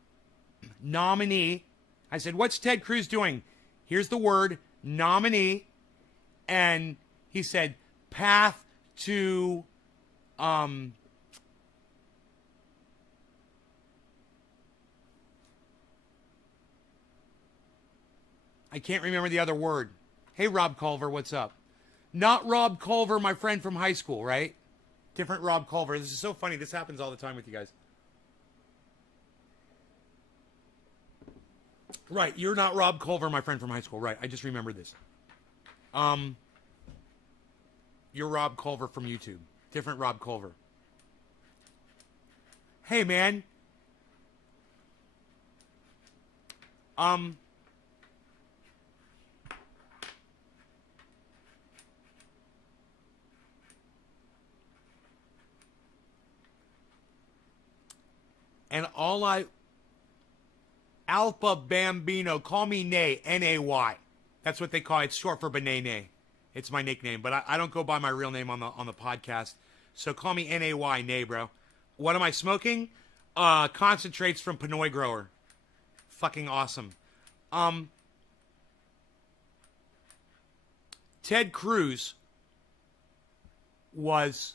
nominee. I said, what's Ted Cruz doing? Here's the word, nominee. And he said, path to, I can't remember the other word. Hey, Rob Culver, what's up? Not Rob Culver, my friend from high school, right? Different Rob Culver. This is so funny. This happens all the time with you guys. Right, you're not Rob Culver, my friend from high school. Right, I just remembered this. You're Rob Culver from YouTube. Different Rob Culver. Hey, man. And all Alpha Bambino, call me Nay, N-A-Y. That's what they call it. It's short for Banane. It's my nickname, but I don't go by my real name on the podcast. So call me N-A-Y, Nay, bro. What am I smoking? Concentrates from Pinoy Grower. Fucking awesome. Ted Cruz was...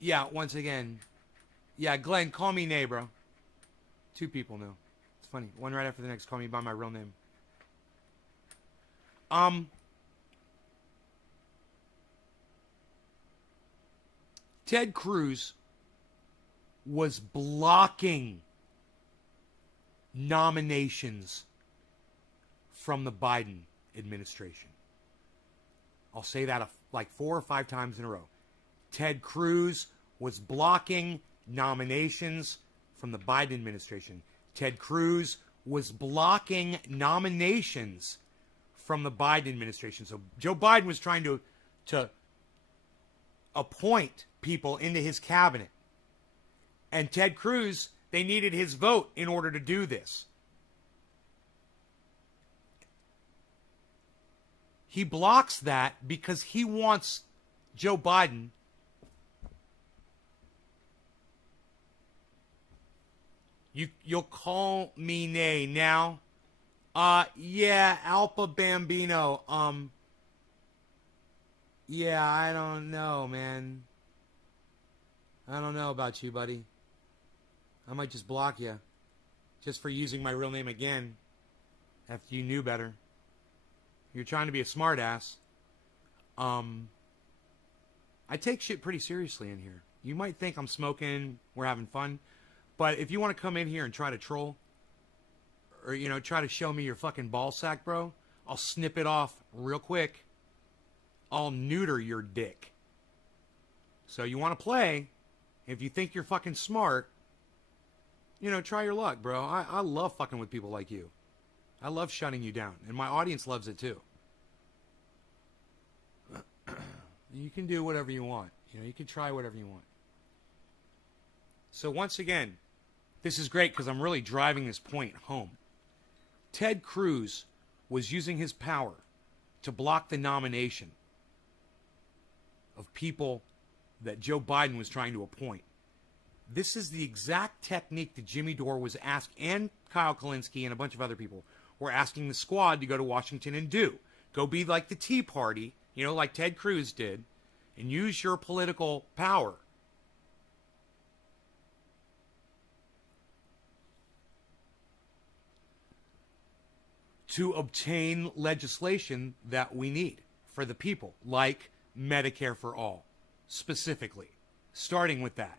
Yeah, once again. Yeah, Glenn, call me Nay, bro. Two people know. It's funny. One right after the next, call me by my real name. Ted Cruz was blocking nominations from the Biden administration. I'll say that like 4 or 5 times in a row. Ted Cruz was blocking nominations from the Biden administration. Ted Cruz was blocking nominations from the Biden administration. So Joe Biden was trying to appoint people into his cabinet. And Ted Cruz, they needed his vote in order to do this. He blocks that because he wants Joe Biden You'll call me Nay now. Yeah, Alpha Bambino. Yeah, I don't know, man. I don't know about you, buddy. I might just block you. Just for using my real name again. After you knew better. You're trying to be a smartass. I take shit pretty seriously in here. You might think I'm smoking, we're having fun. But if you want to come in here and try to troll, or, you know, try to show me your fucking ball sack, bro, I'll snip it off real quick. I'll neuter your dick. So you want to play, if you think you're fucking smart, you know, try your luck, bro. I love fucking with people like you. I love shutting you down, and my audience loves it too. You can do whatever you want. You know, you can try whatever you want. So once again, this is great because I'm really driving this point home. Ted Cruz was using his power to block the nomination of people that Joe Biden was trying to appoint. This is the exact technique that Jimmy Dore was asked, and Kyle Kalinske and a bunch of other people were asking the squad to go to Washington and do. Go be like the Tea Party, you know, like Ted Cruz did, and use your political power to obtain legislation that we need for the people, like Medicare for all, specifically, starting with that.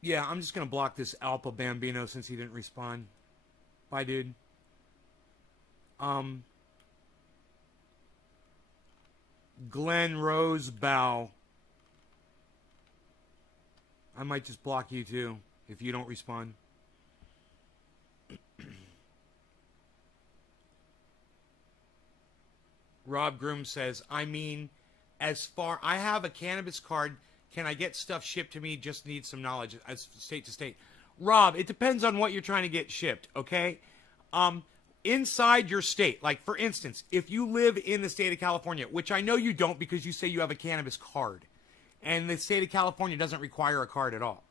Yeah, I'm just going to block this Alpha Bambino since he didn't respond. Bye, dude. Glenn Rosebow. I might just block you too if you don't respond. Rob Groom says, I mean, as far, I have a cannabis card. Can I get stuff shipped to me? Just need some knowledge as state to state. Rob, it depends on what you're trying to get shipped, okay? Inside your state, like for instance, if you live in the state of California, which I know you don't because you say you have a cannabis card, and the state of California doesn't require a card at all.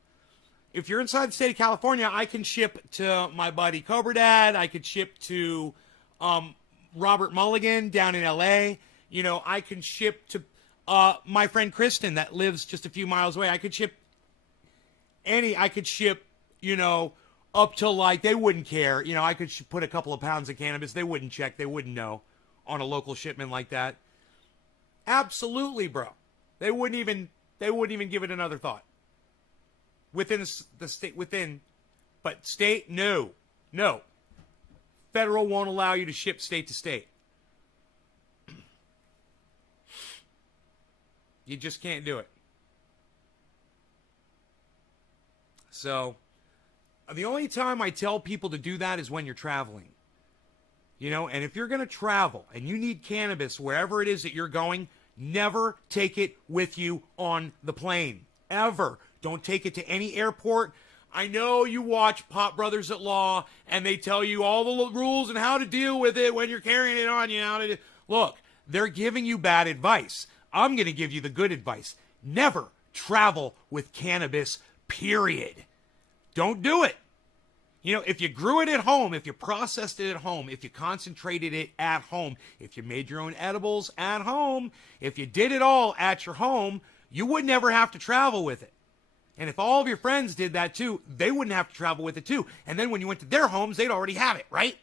If you're inside the state of California, I can ship to my buddy Cobra Dad. I could ship to Robert Mulligan down in LA. You know, I can ship to my friend Kristen that lives just a few miles away. I could ship, you know, up to like, they wouldn't care. You know, I could put a couple of pounds of cannabis. They wouldn't check. They wouldn't know on a local shipment like that. Absolutely, bro. They wouldn't even give it another thought. Within the state, but state, no. Federal won't allow you to ship state to state. You just can't do it. So, the only time I tell people to do that is when you're traveling. You know, and if you're going to travel and you need cannabis wherever it is that you're going, never take it with you on the plane. Ever. Don't take it to any airport. I know you watch Pop Brothers at Law and they tell you all the rules and how to deal with it when you're carrying it on you. Look, they're giving you bad advice. I'm going to give you the good advice. Never travel with cannabis, period. Don't do it. You know, if you grew it at home, if you processed it at home, if you concentrated it at home, if you made your own edibles at home, if you did it all at your home, you would never have to travel with it. And if all of your friends did that too, they wouldn't have to travel with it too. And then when you went to their homes, they'd already have it, right?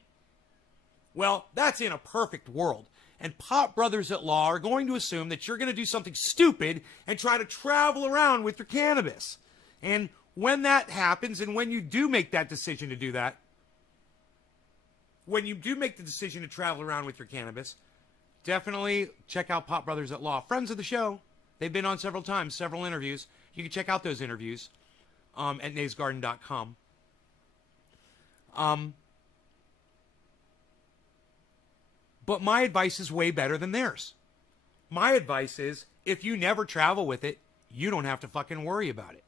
Well, that's in a perfect world. And Pop Brothers at Law are going to assume that you're going to do something stupid and try to travel around with your cannabis. And when that happens, and when you do make that decision to do that, when you do make the decision to travel around with your cannabis, definitely check out Pop Brothers at Law. Friends of the show. They've been on several times, several interviews. You can check out those interviews at naysgarden.com. But my advice is way better than theirs. My advice is, if you never travel with it, you don't have to fucking worry about it.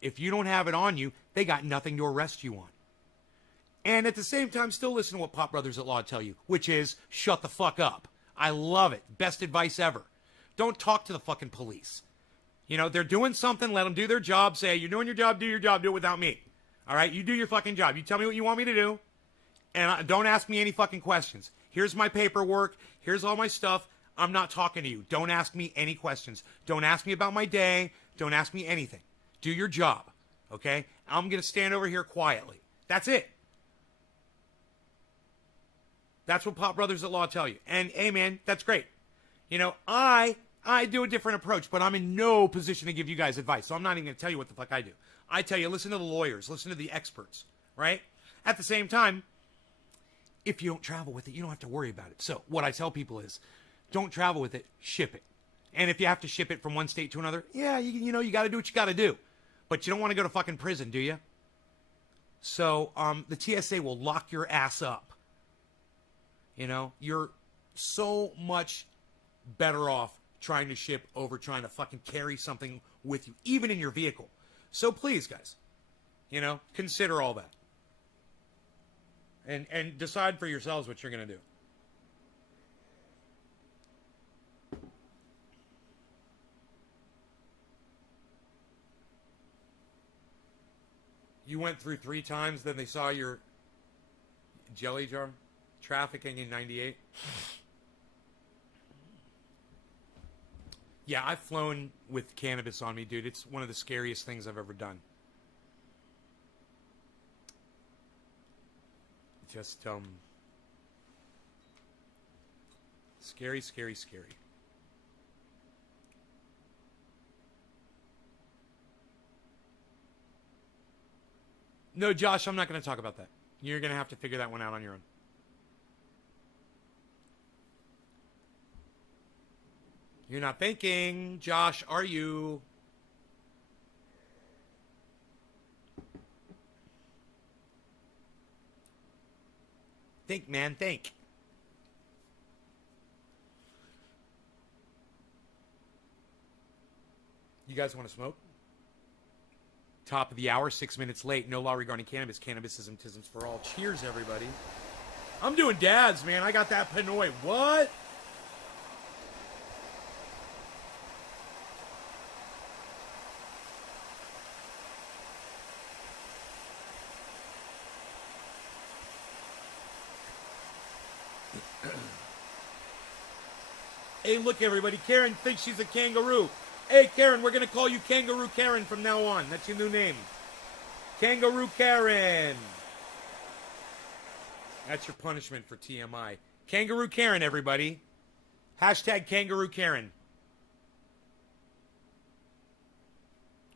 If you don't have it on you, they got nothing to arrest you on. And at the same time, still listen to what Pop Brothers at Law tell you, which is, shut the fuck up. I love it. Best advice ever. Don't talk to the fucking police. You know, they're doing something, let them do their job. Say, you're doing your job, do it without me. All right? You do your fucking job. You tell me what you want me to do, and don't ask me any fucking questions. Here's my paperwork. Here's all my stuff. I'm not talking to you. Don't ask me any questions. Don't ask me about my day. Don't ask me anything. Do your job, okay? I'm going to stand over here quietly. That's it. That's what Pop Brothers at Law tell you. And, hey, man, that's great. You know, I do a different approach, but I'm in no position to give you guys advice, so I'm not even going to tell you what the fuck I do. I tell you, listen to the lawyers, listen to the experts, right? At the same time, if you don't travel with it, you don't have to worry about it. So what I tell people is, don't travel with it, ship it. And if you have to ship it from one state to another, yeah, you know, you got to do what you got to do. But you don't want to go to fucking prison, do you? So the TSA will lock your ass up. You know, you're so much better off trying to ship over trying to fucking carry something with you, even in your vehicle. So please, guys, you know, consider all that. And decide for yourselves what you're going to do. You went through 3 times, then they saw your jelly jar trafficking in 98. Yeah, I've flown with cannabis on me, dude. It's one of the scariest things I've ever done. Just, scary, scary, scary. No, Josh, I'm not going to talk about that. You're going to have to figure that one out on your own. You're not thinking, Josh, are you? Think, man, think. You guys want to smoke? Top of the hour, 6 minutes late. No law regarding cannabis. Cannabisism, tisms for all. Cheers, everybody. I'm doing dads, man. I got that Pinoy. What? Hey, look, everybody. Karen thinks she's a kangaroo. Hey, Karen, we're going to call you Kangaroo Karen from now on. That's your new name. Kangaroo Karen. That's your punishment for TMI. Kangaroo Karen, everybody. Hashtag Kangaroo Karen.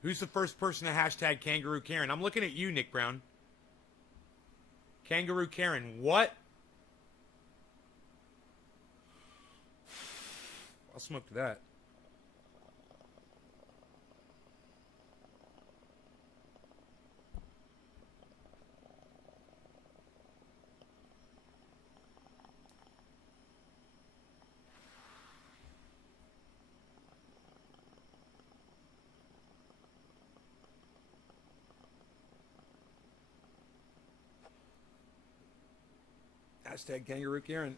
Who's the first person to hashtag Kangaroo Karen? I'm looking at you, Nick Brown. Kangaroo Karen. What? I'll smoke to that. Hashtag Kangaroo Karen.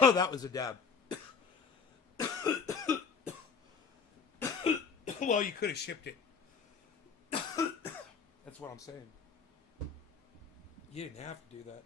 Oh, that was a dab. Well, you could have shipped it. That's what I'm saying. You didn't have to do that.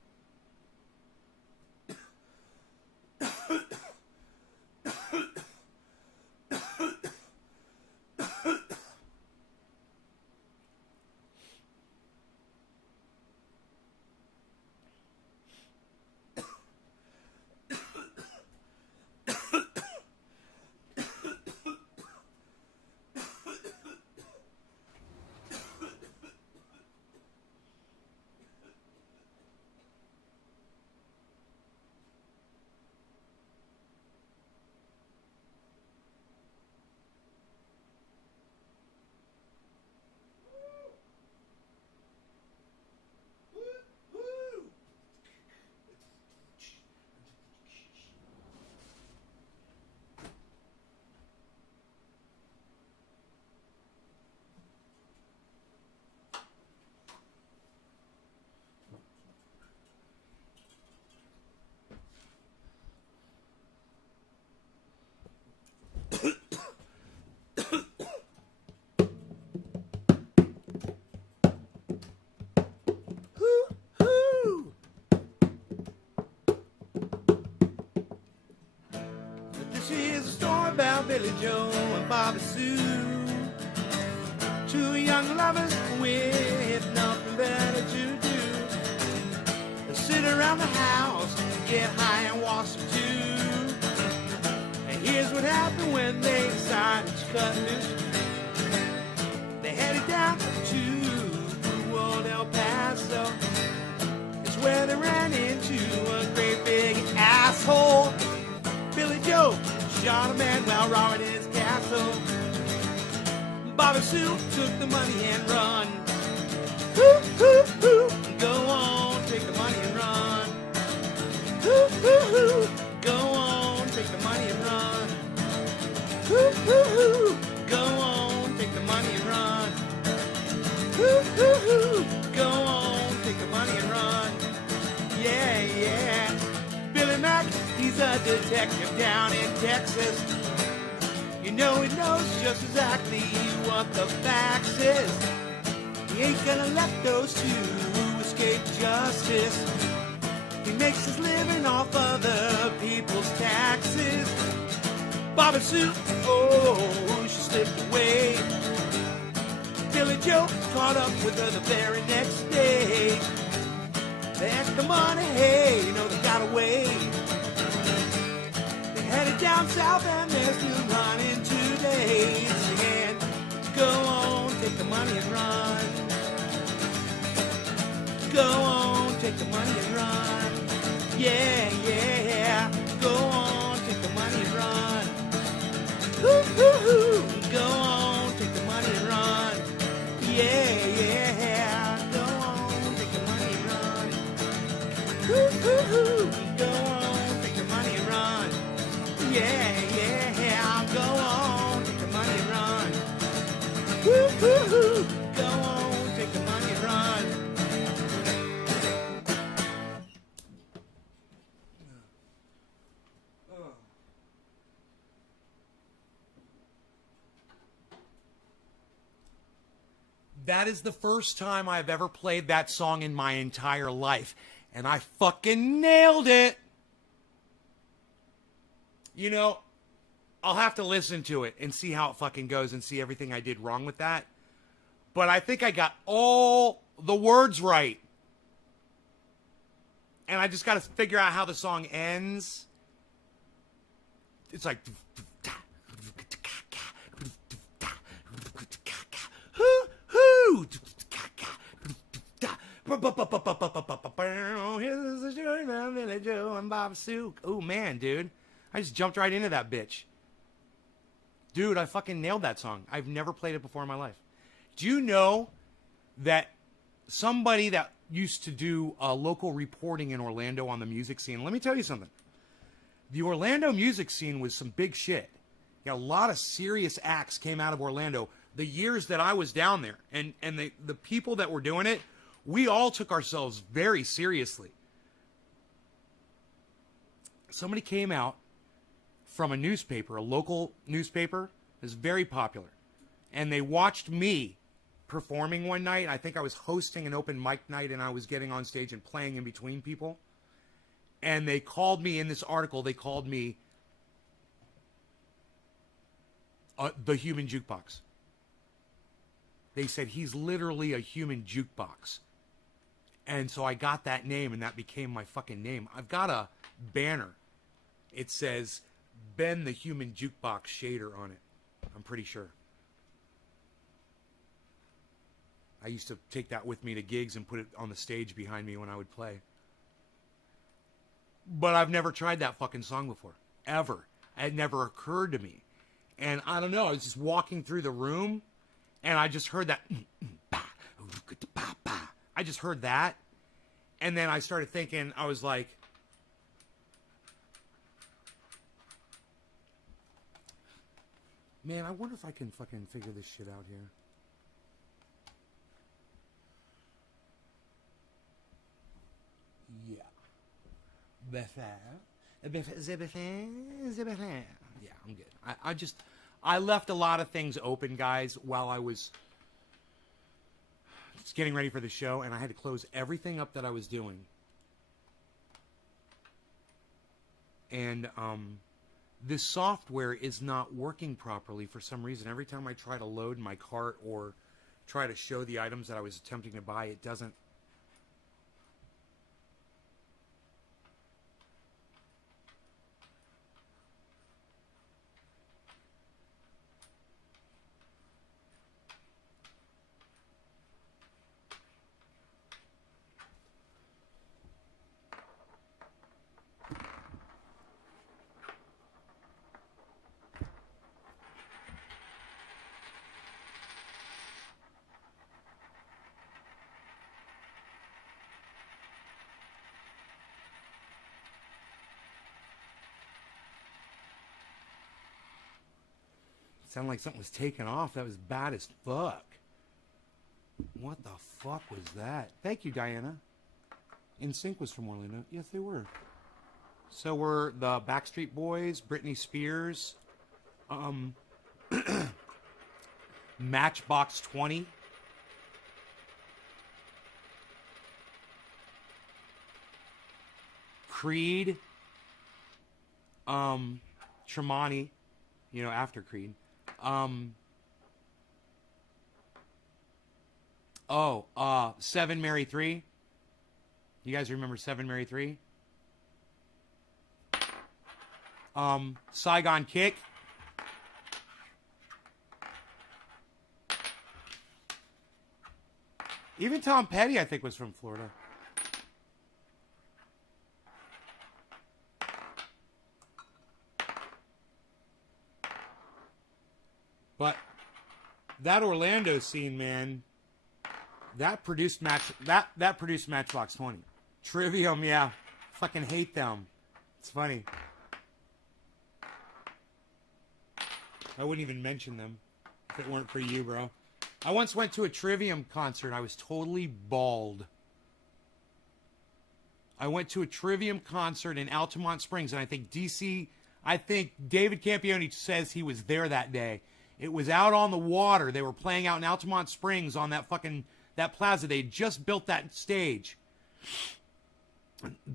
About Billy Joe and Bobby Sue, two young lovers with nothing better to do. They sit around the house, get high and watch some too. And here's what happened when they decided to cut loose. They headed down to old El Paso. It's where they ran into a great big asshole. Billy Joe shot a man while robbing his castle. Bobby Sue took the money and run. Hoo, hoo, hoo. Go on, take the money and run. Hoo, hoo, hoo. Go on, take the money and run. Hoo, hoo, hoo. Go on, take the money and run. Hoo, hoo, hoo. Go on, take the money and run. Yeah, yeah. Billy Mack, he's a detective down in Texas. You know he knows just exactly what the facts is. He ain't gonna let those two escape justice. He makes his living off other people's taxes. Bobby Sue, oh, she's slipped away. Billy Joe caught up with her the very next day. They asked the money, hey, you know they got away. They headed down south and they're still running today. Singing, go on, take the money and run. Go on, take the money and run. Yeah, yeah, go on, take the money and run. Hoo-hoo-hoo, go on, take the money and run. Yeah, yeah, go on, take the money and run. Hoo-hoo-hoo, go on, take the money and run. Yeah, yeah, go on, take the money and run. Hoo-hoo-hoo, go on, take the money and run. That is the first time I've ever played that song in my entire life. And I fucking nailed it. You know, I'll have to listen to it and see how it fucking goes and see everything I did wrong with that. But I think I got all the words right. And I just got to figure out how the song ends. It's like... Oh man, dude. I just jumped right into that bitch. Dude, I fucking nailed that song. I've never played it before in my life. Do you know that somebody that used to do local reporting in Orlando on the music scene, let me tell you something. The Orlando music scene was some big shit. A lot of serious acts came out of Orlando the years that I was down there. And the people that were doing it, we all took ourselves very seriously. Somebody came out from a newspaper, a local newspaper, is very popular. And they watched me performing one night. I think I was hosting an open mic night and I was getting on stage and playing in between people. And they called me in this article, they called me the human jukebox. They said, he's literally a human jukebox. And so I got that name and that became my fucking name. I've got a banner. It says, Ben the Human Jukebox Shader on it. I'm pretty sure. I used to take that with me to gigs and put it on the stage behind me when I would play. But I've never tried that fucking song before. Ever. It never occurred to me. And I don't know, I was just walking through the room and I just heard that. I just heard that. And then I started thinking, I was like, man, I wonder if I can fucking figure this shit out here. Yeah. Yeah, I'm good. I left a lot of things open, guys, while I was just getting ready for the show, and I had to close everything up that I was doing. And this software is not working properly for some reason. Every time I try to load my cart or try to show the items that I was attempting to buy, it doesn't. Sounded like something was taken off. That was bad as fuck. What the fuck was that? Thank you, Diana. NSYNC was from Orlando. Yes, they were. So were the Backstreet Boys, Britney Spears, Matchbox 20. Creed, Tremonti, you know, after Creed. Oh, 7 Mary 3. You guys remember 7 Mary 3? Saigon Kick. Even Tom Petty, I think, was from Florida. But that Orlando scene, man, that produced Matchbox 20. Trivium, yeah. Fucking hate them. It's funny. I wouldn't even mention them if it weren't for you, bro. I once went to a Trivium concert. I was totally bald. I went to a Trivium concert in Altamont Springs, and I think David Campione says he was there that day. It was out on the water. They were playing out in Altamont Springs on that plaza. They just built that stage.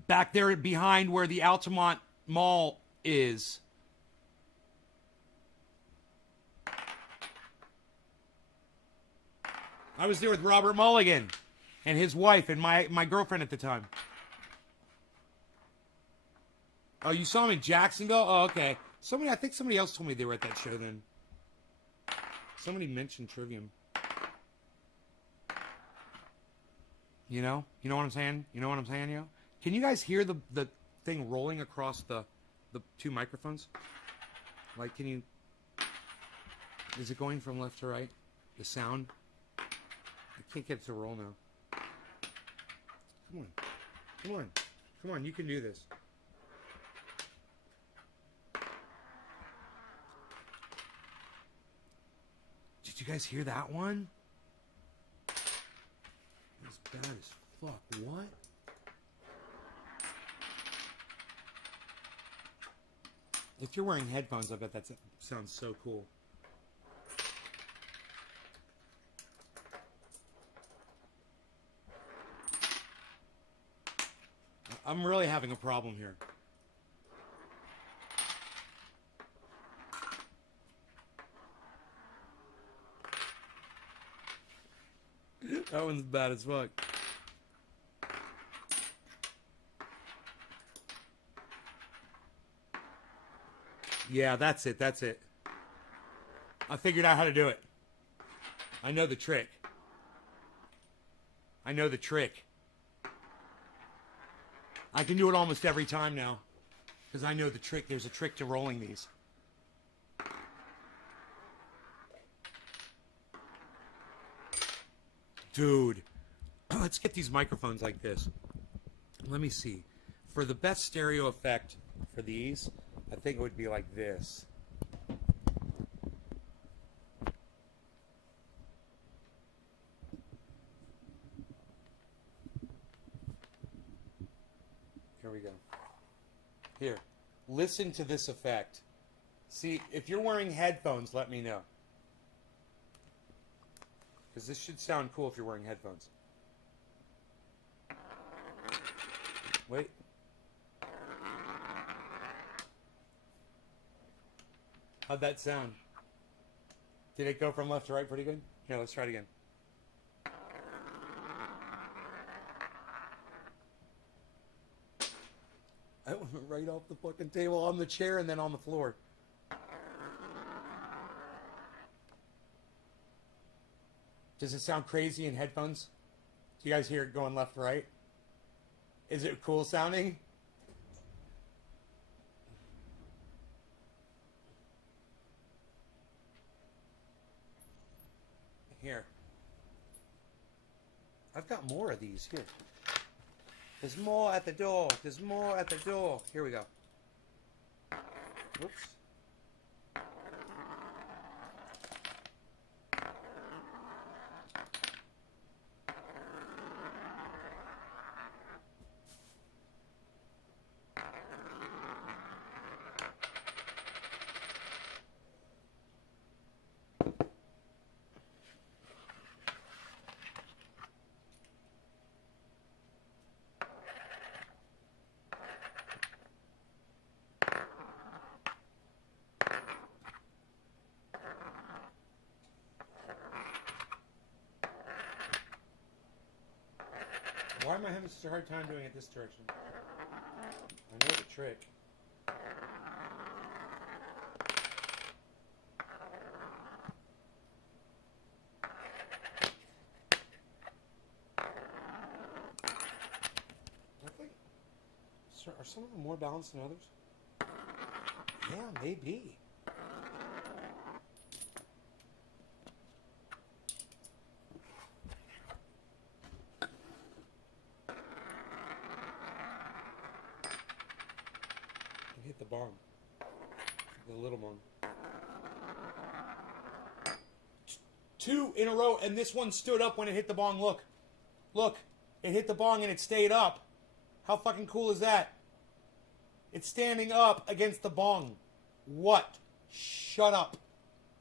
Back there behind where the Altamont Mall is. I was there with Robert Mulligan and his wife and my girlfriend at the time. Oh, you saw me in Jacksonville? Oh, okay. I think somebody else told me they were at that show then. Somebody mentioned Trivium. You know what I'm saying? Yo? Can you guys hear the thing rolling across the two microphones? Like, is it going from left to right? The sound? I can't get it to roll now. Come on, you can do this. Did you guys hear that one? It's bad as fuck. What? If you're wearing headphones, I bet that sounds so cool. I'm really having a problem here. That one's bad as fuck. Yeah, that's it. I figured out how to do it. I know the trick. I can do it almost every time now. Because I know the trick. There's a trick to rolling these. Dude. Let's get these microphones like this. Let me see. For the best stereo effect for these, I think it would be like this. Here we go. Here. Listen to this effect. See, if you're wearing headphones, let me know. Because this should sound cool if you're wearing headphones. Wait. How'd that sound? Did it go from left to right pretty good? Here, let's try it again. I went right off the fucking table, on the chair, and then on the floor. Does it sound crazy in headphones? Do you guys hear it going left to right? Is it cool sounding? Here. I've got more of these. Here. There's more at the door. Here we go. Whoops. I having such a hard time doing it this direction? I know the trick. I think, are some of them more balanced than others? Yeah, maybe. Hit the bomb. The little one. Two in a row, and this one stood up when it hit the bong. Look. Look. It hit the bong and it stayed up. How fucking cool is that? It's standing up against the bong. What? Shut up.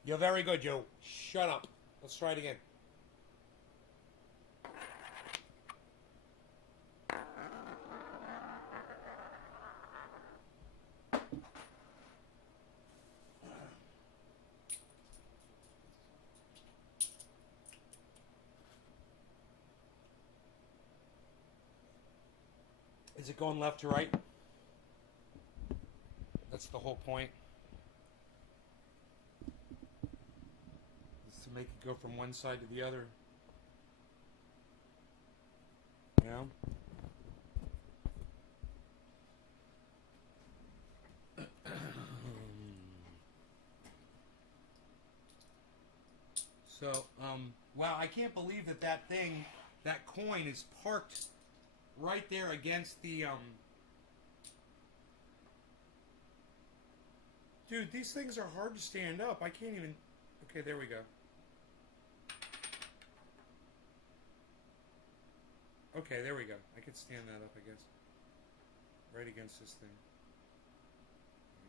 You're very good, Joe. Shut up. Let's try it again. Is it going left to right? That's the whole point. Is to make it go from one side to the other. You know? So, wow, I can't believe that thing, that coin is parked right there against the, Dude, these things are hard to stand up. I can't even... Okay, there we go. Okay, there we go. I could stand that up, I guess. Right against this thing.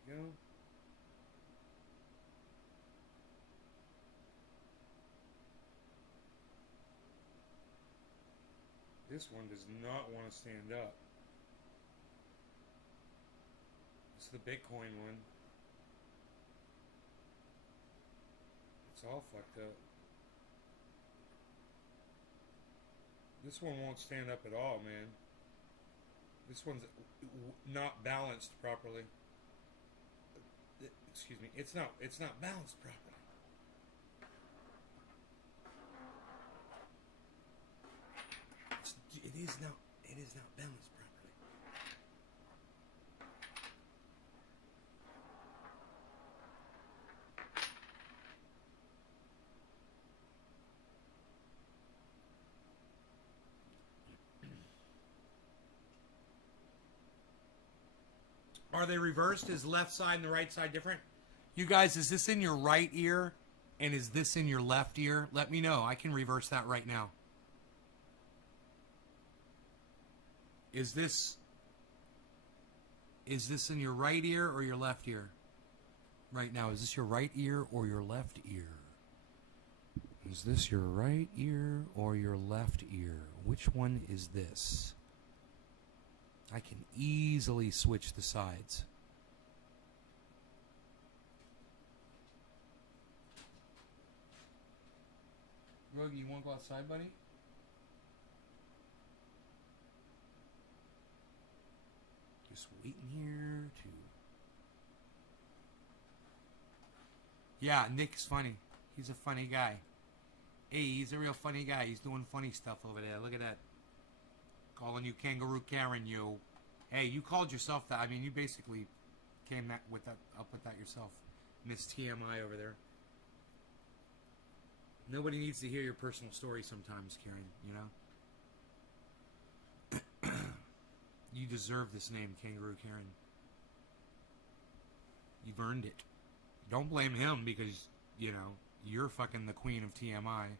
There we go. This one does not want to stand up. It's the Bitcoin one. It's all fucked up. This one won't stand up at all, man. This one's not balanced properly. Excuse me. It's not balanced properly. It is not balanced properly. Are they reversed? Is left side and the right side different? You guys, is this in your right ear and is this in your left ear? Let me know. I can reverse that right now. Is this in your right ear or your left ear? Right now, is this your right ear or your left ear? Is this your right ear or your left ear? Which one is this? I can easily switch the sides. Rogie, you want to go outside, buddy? Just waiting here to... Yeah, Nick's funny. He's a funny guy. Hey, he's a real funny guy. He's doing funny stuff over there. Look at that. Calling you Kangaroo Karen, yo. Hey, you called yourself that. I mean, you basically came up with that yourself. Miss TMI over there. Nobody needs to hear your personal story sometimes, Karen, you know? You deserve this name, Kangaroo Karen. You've earned it. Don't blame him because, you know, you're fucking the queen of TMI.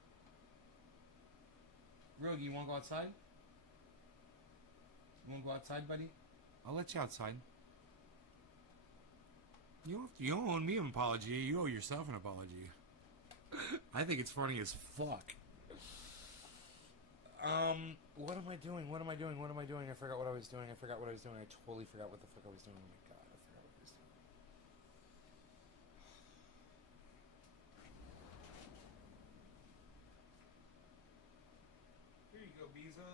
Rogue, you want to go outside? You want to go outside, buddy? I'll let you outside. You don't owe me an apology. You owe yourself an apology. I think it's funny as fuck. What am I doing? What am I doing? What am I doing? I forgot what I was doing. I totally forgot what the fuck I was doing. Oh my god, I forgot what I was doing. Here you go, Biza.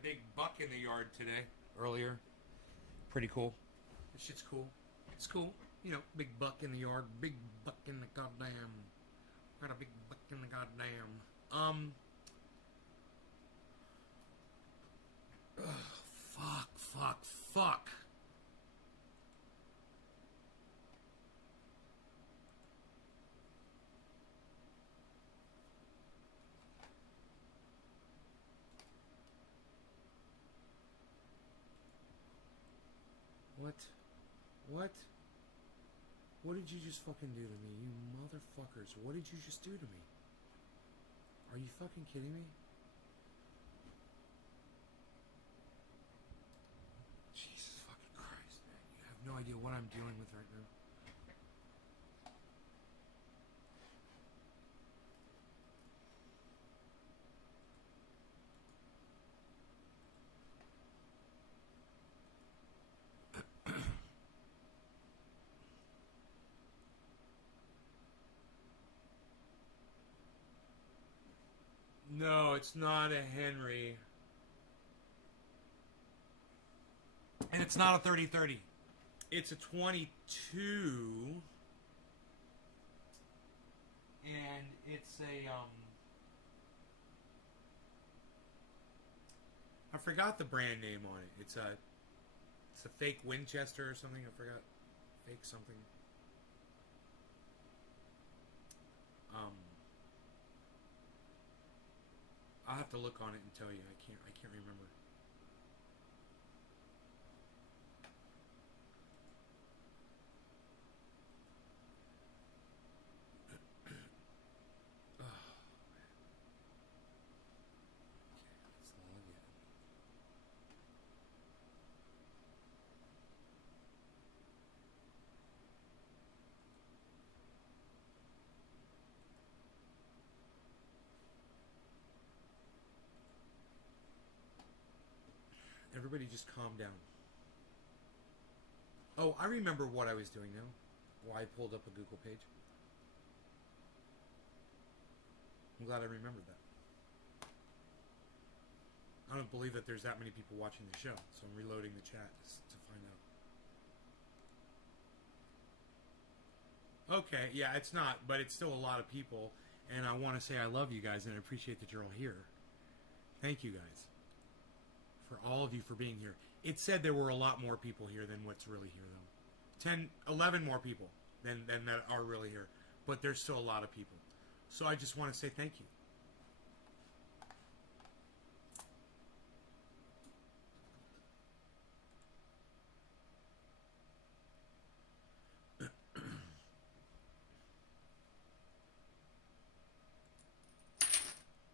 a big buck in the yard today, earlier. Pretty cool. This shit's cool. It's cool. You know, big buck in the yard, big buck in the goddamn. Got a big buck in the goddamn. Ugh, fuck. What? What did you just fucking do to me, you motherfuckers? What did you just do to me? Are you fucking kidding me? Jesus fucking Christ, man. You have no idea what I'm dealing with right now. No, it's not a Henry. And it's not a 30-30. It's a 22. And it's a, I forgot the brand name on it. It's a fake Winchester or something. I forgot. Fake something. I'll have to look on it and tell you. I can't remember. Oh, man. Okay, let's log in. Everybody just calm down. Oh, I remember what I was doing now. Why I pulled up a Google page. I'm glad I remembered that. I don't believe that there's that many people watching the show, so I'm reloading the chat to find out. Okay, yeah, it's not, but it's still a lot of people, and I want to say I love you guys and I appreciate that you're all here. Thank you guys. For all of you for being here. It said there were a lot more people here than what's really here, though. 10, 11 more people than that are really here. But there's still a lot of people. So I just want to say thank you.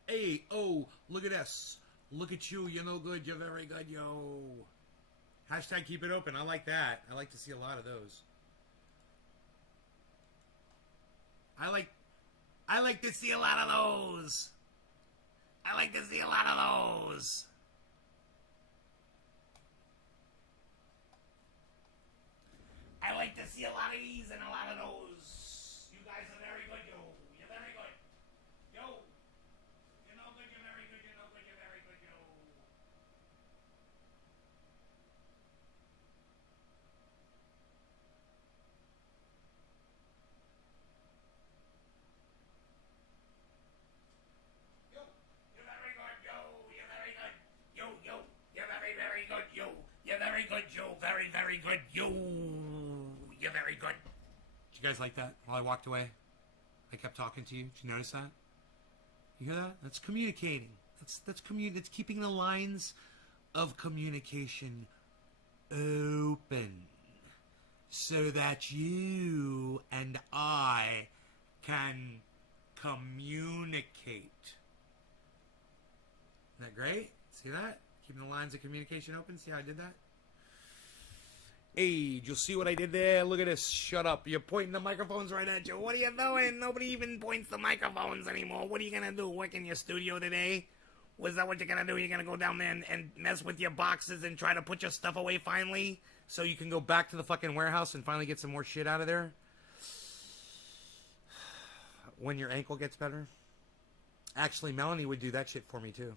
Hey, oh, look at this. Look at you. You're no good. You're very good, yo. Hashtag keep it open. I like that. I like to see a lot of those. I like to see a lot of those. I like to see a lot of those. I like to see a lot of these and a lot of those. You guys are very good, yo. You're very good. Yo. You're no good, you're very good, you're no good, you're very good, yo. Yo, you're very good, yo. You're very good. Yo, you're very, very good, yo. You're very good, yo. Very, very good, yo. You're very good. Did you guys like that while I walked away? I kept talking to you. Did you notice that? You hear that? That's communicating. That's keeping the lines of communication open so that you and I can communicate. Isn't that great? See that? Keeping the lines of communication open. See how I did that? Hey, you'll see what I did there? Look at this. Shut up. You're pointing the microphones right at you. What are you doing? Nobody even points the microphones anymore. What are you going to do? Work in your studio today? Was that what you're going to do? You're going to go down there and mess with your boxes and try to put your stuff away finally? So you can go back to the fucking warehouse and finally get some more shit out of there? When your ankle gets better? Actually, Melanie would do that shit for me too.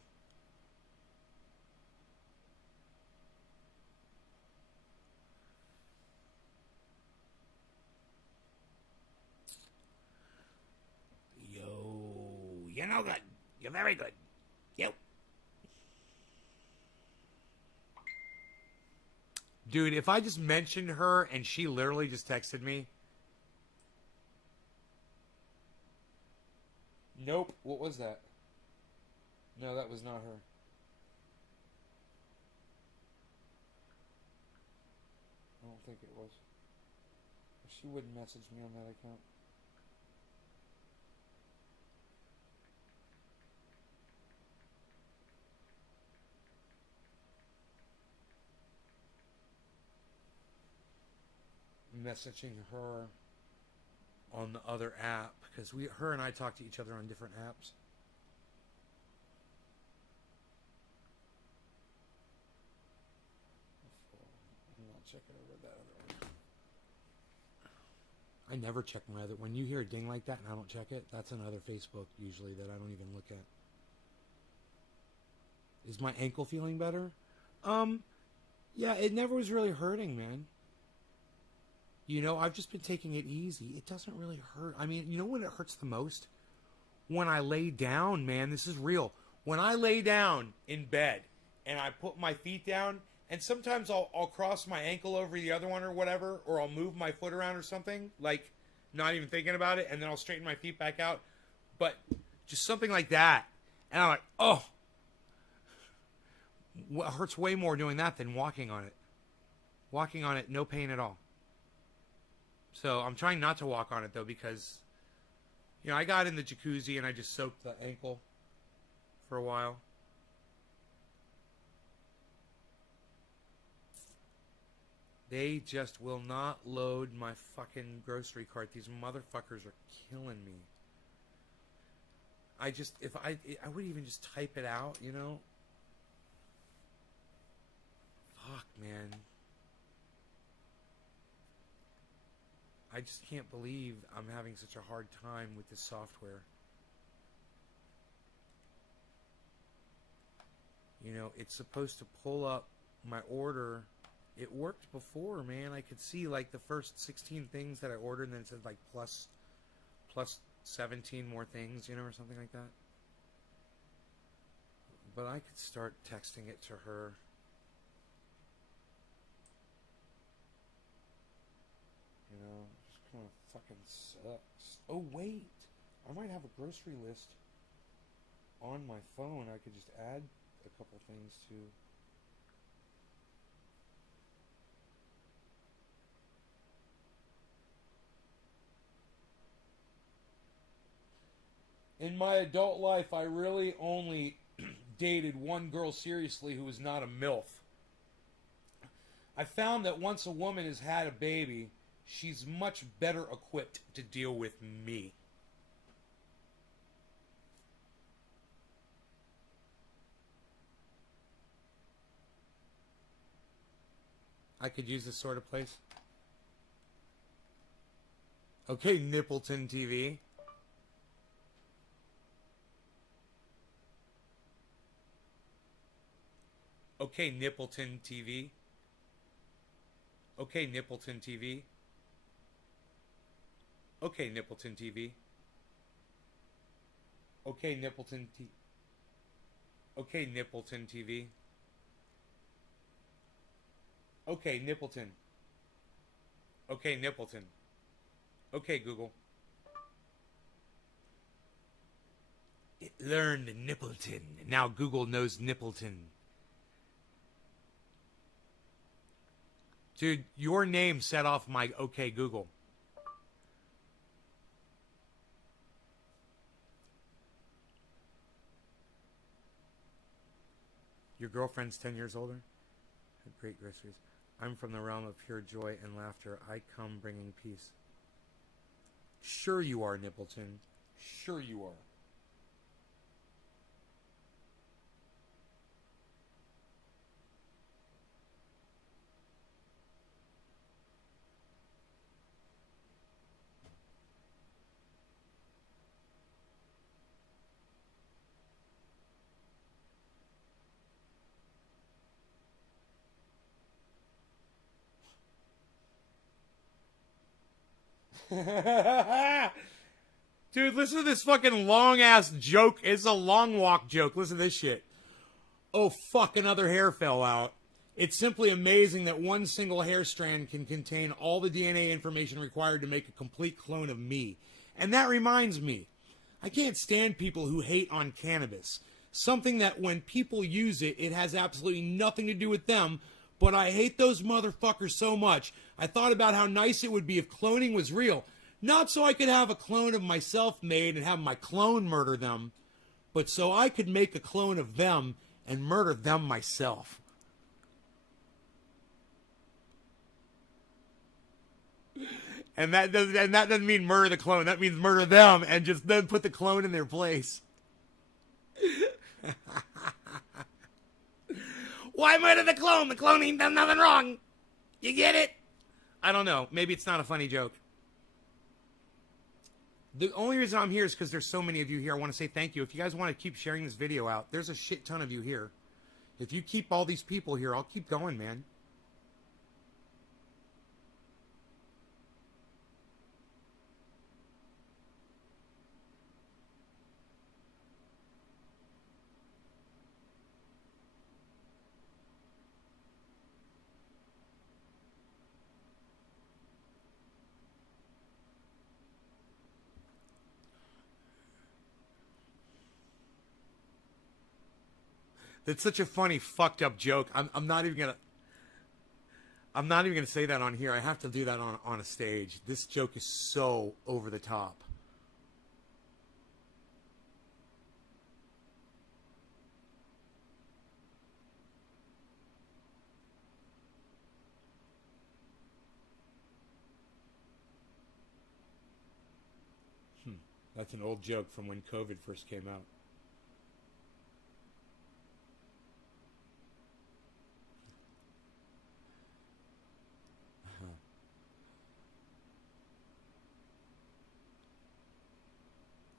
You're no good. You're very good. You. Dude, if I just mentioned her and she literally just texted me. Nope. What was that? No, that was not her. I don't think it was. She wouldn't message me on that account. Messaging her on the other app because her and I talk to each other on different apps. I'm not checking over that other one. I never check my other. When you hear a ding like that and I don't check it, that's another Facebook usually that I don't even look at. Is my ankle feeling better? Yeah, it never was really hurting, man. You know, I've just been taking it easy. It doesn't really hurt. I mean, you know when it hurts the most? When I lay down, man. This is real. When I lay down in bed and I put my feet down, and sometimes I'll cross my ankle over the other one or whatever, or I'll move my foot around or something, like not even thinking about it, and then I'll straighten my feet back out. But just something like that. And I'm like, oh. It hurts way more doing that than walking on it. Walking on it, no pain at all. So I'm trying not to walk on it, though, because, you know, I got in the jacuzzi and I just soaked the ankle for a while. They just will not load my fucking grocery cart. These motherfuckers are killing me. I would even just type it out, you know? Fuck, man. I just can't believe I'm having such a hard time with this software. You know, it's supposed to pull up my order. It worked before, man. I could see like the first 16 things that I ordered, and then it said like plus 17 more things, you know, or something like that. But I could start texting it to her. You know, it just kind of fucking sucks. Oh, wait. I might have a grocery list on my phone. I could just add a couple things to. In my adult life, I really only dated one girl seriously who was not a MILF. I found that once a woman has had a baby, she's much better equipped to deal with me. I could use this sort of place. Okay, Nippleton TV. Okay, Nippleton TV. Okay, Nippleton TV. Okay, Nippleton TV. Okay, Nippleton TV. Okay, Nippleton TV. Okay, Nippleton. Okay, Nippleton. Okay, Google. It learned Nippleton. Now Google knows Nippleton. Dude, your name set off my OK Google. Your girlfriend's 10 years older? Great groceries. I'm from the realm of pure joy and laughter. I come bringing peace. Sure you are, Nippleton. Sure you are. Dude, listen to this fucking long-ass joke. It's a long walk joke. Listen to this shit. Oh, fuck, another hair fell out. It's simply amazing that one single hair strand can contain all the DNA information required to make a complete clone of me. And that reminds me, I can't stand people who hate on cannabis. Something that when people use it, it has absolutely nothing to do with them, but I hate those motherfuckers so much. I thought about how nice it would be if cloning was real. Not so I could have a clone of myself made and have my clone murder them, but so I could make a clone of them and murder them myself. And that doesn't mean murder the clone. That means murder them and just then put the clone in their place. Why murder the clone? The clone ain't done nothing wrong. You get it? I don't know. Maybe it's not a funny joke. The only reason I'm here is because there's so many of you here. I want to say thank you. If you guys want to keep sharing this video out, there's a shit ton of you here. If you keep all these people here, I'll keep going, man. That's such a funny, fucked up joke. I'm not even gonna say that on here. I have to do that on a stage. This joke is so over the top. That's an old joke from when COVID first came out.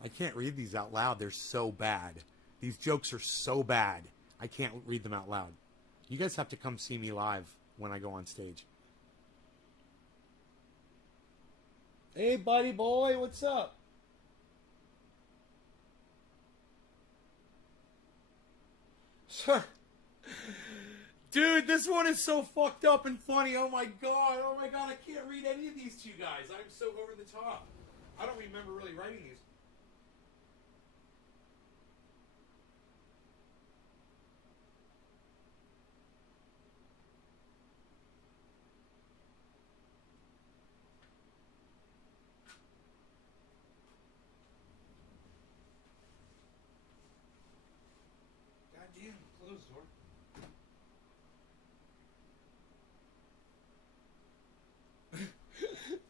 I can't read these out loud. They're so bad. These jokes are so bad. I can't read them out loud. You guys have to come see me live when I go on stage. Hey, buddy boy, what's up? Dude, this one is so fucked up and funny. Oh my god. Oh my god, I can't read any of these to you guys. I'm so over the top. I don't remember really writing these. Goddamn, closed door.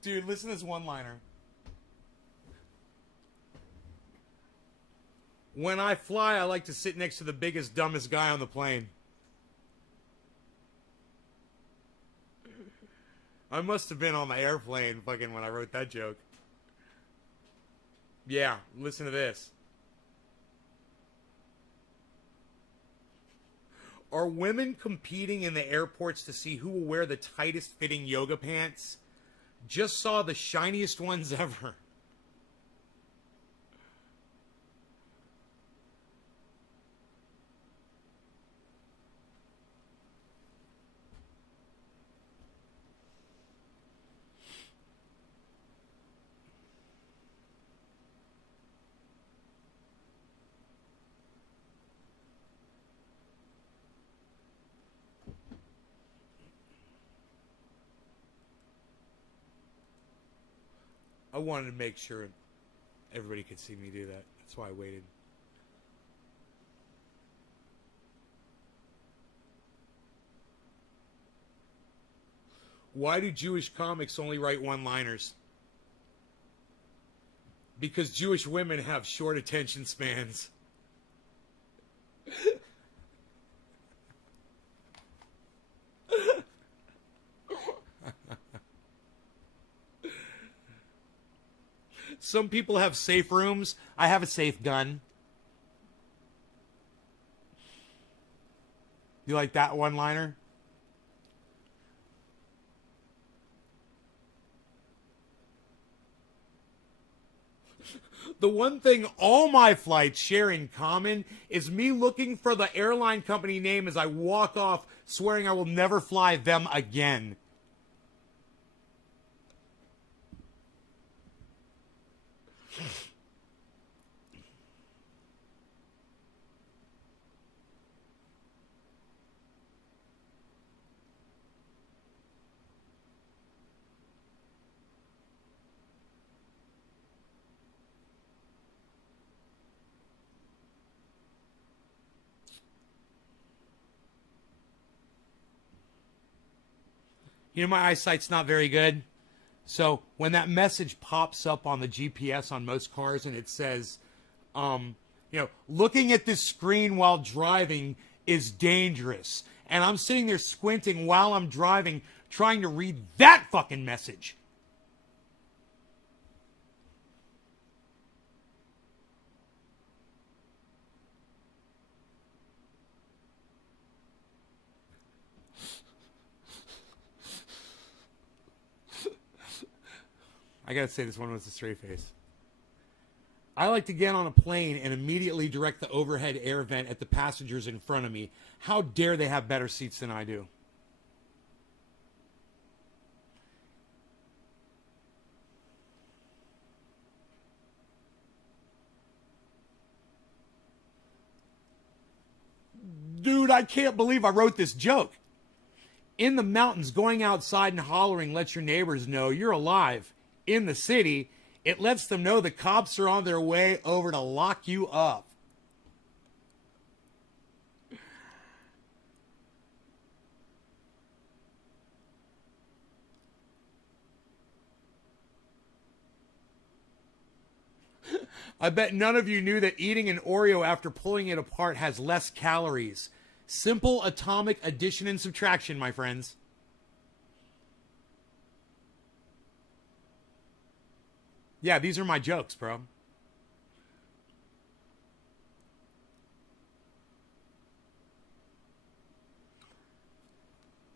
Dude, listen to this one-liner. When I fly, I like to sit next to the biggest, dumbest guy on the plane. I must have been on the airplane fucking when I wrote that joke. Yeah, listen to this. Are women competing in the airports to see who will wear the tightest fitting yoga pants? Just saw the shiniest ones ever. I wanted to make sure everybody could see me do that. That's why I waited. Why do Jewish comics only write one-liners? Because Jewish women have short attention spans. Some people have safe rooms. I have a safe gun. You like that one-liner? The one thing all my flights share in common is me looking for the airline company name as I walk off, swearing I will never fly them again. You know, my eyesight's not very good. So when that message pops up on the GPS on most cars and it says, looking at this screen while driving is dangerous. And I'm sitting there squinting while I'm driving, trying to read that fucking message. I gotta say, this one was a straight face. I like to get on a plane and immediately direct the overhead air vent at the passengers in front of me. How dare they have better seats than I do? Dude, I can't believe I wrote this joke. In the mountains, going outside and hollering lets your neighbors know you're alive. In the city, it lets them know the cops are on their way over to lock you up. I bet none of you knew that eating an Oreo after pulling it apart has less calories. Simple atomic addition and subtraction, my friends. Yeah, these are my jokes, bro.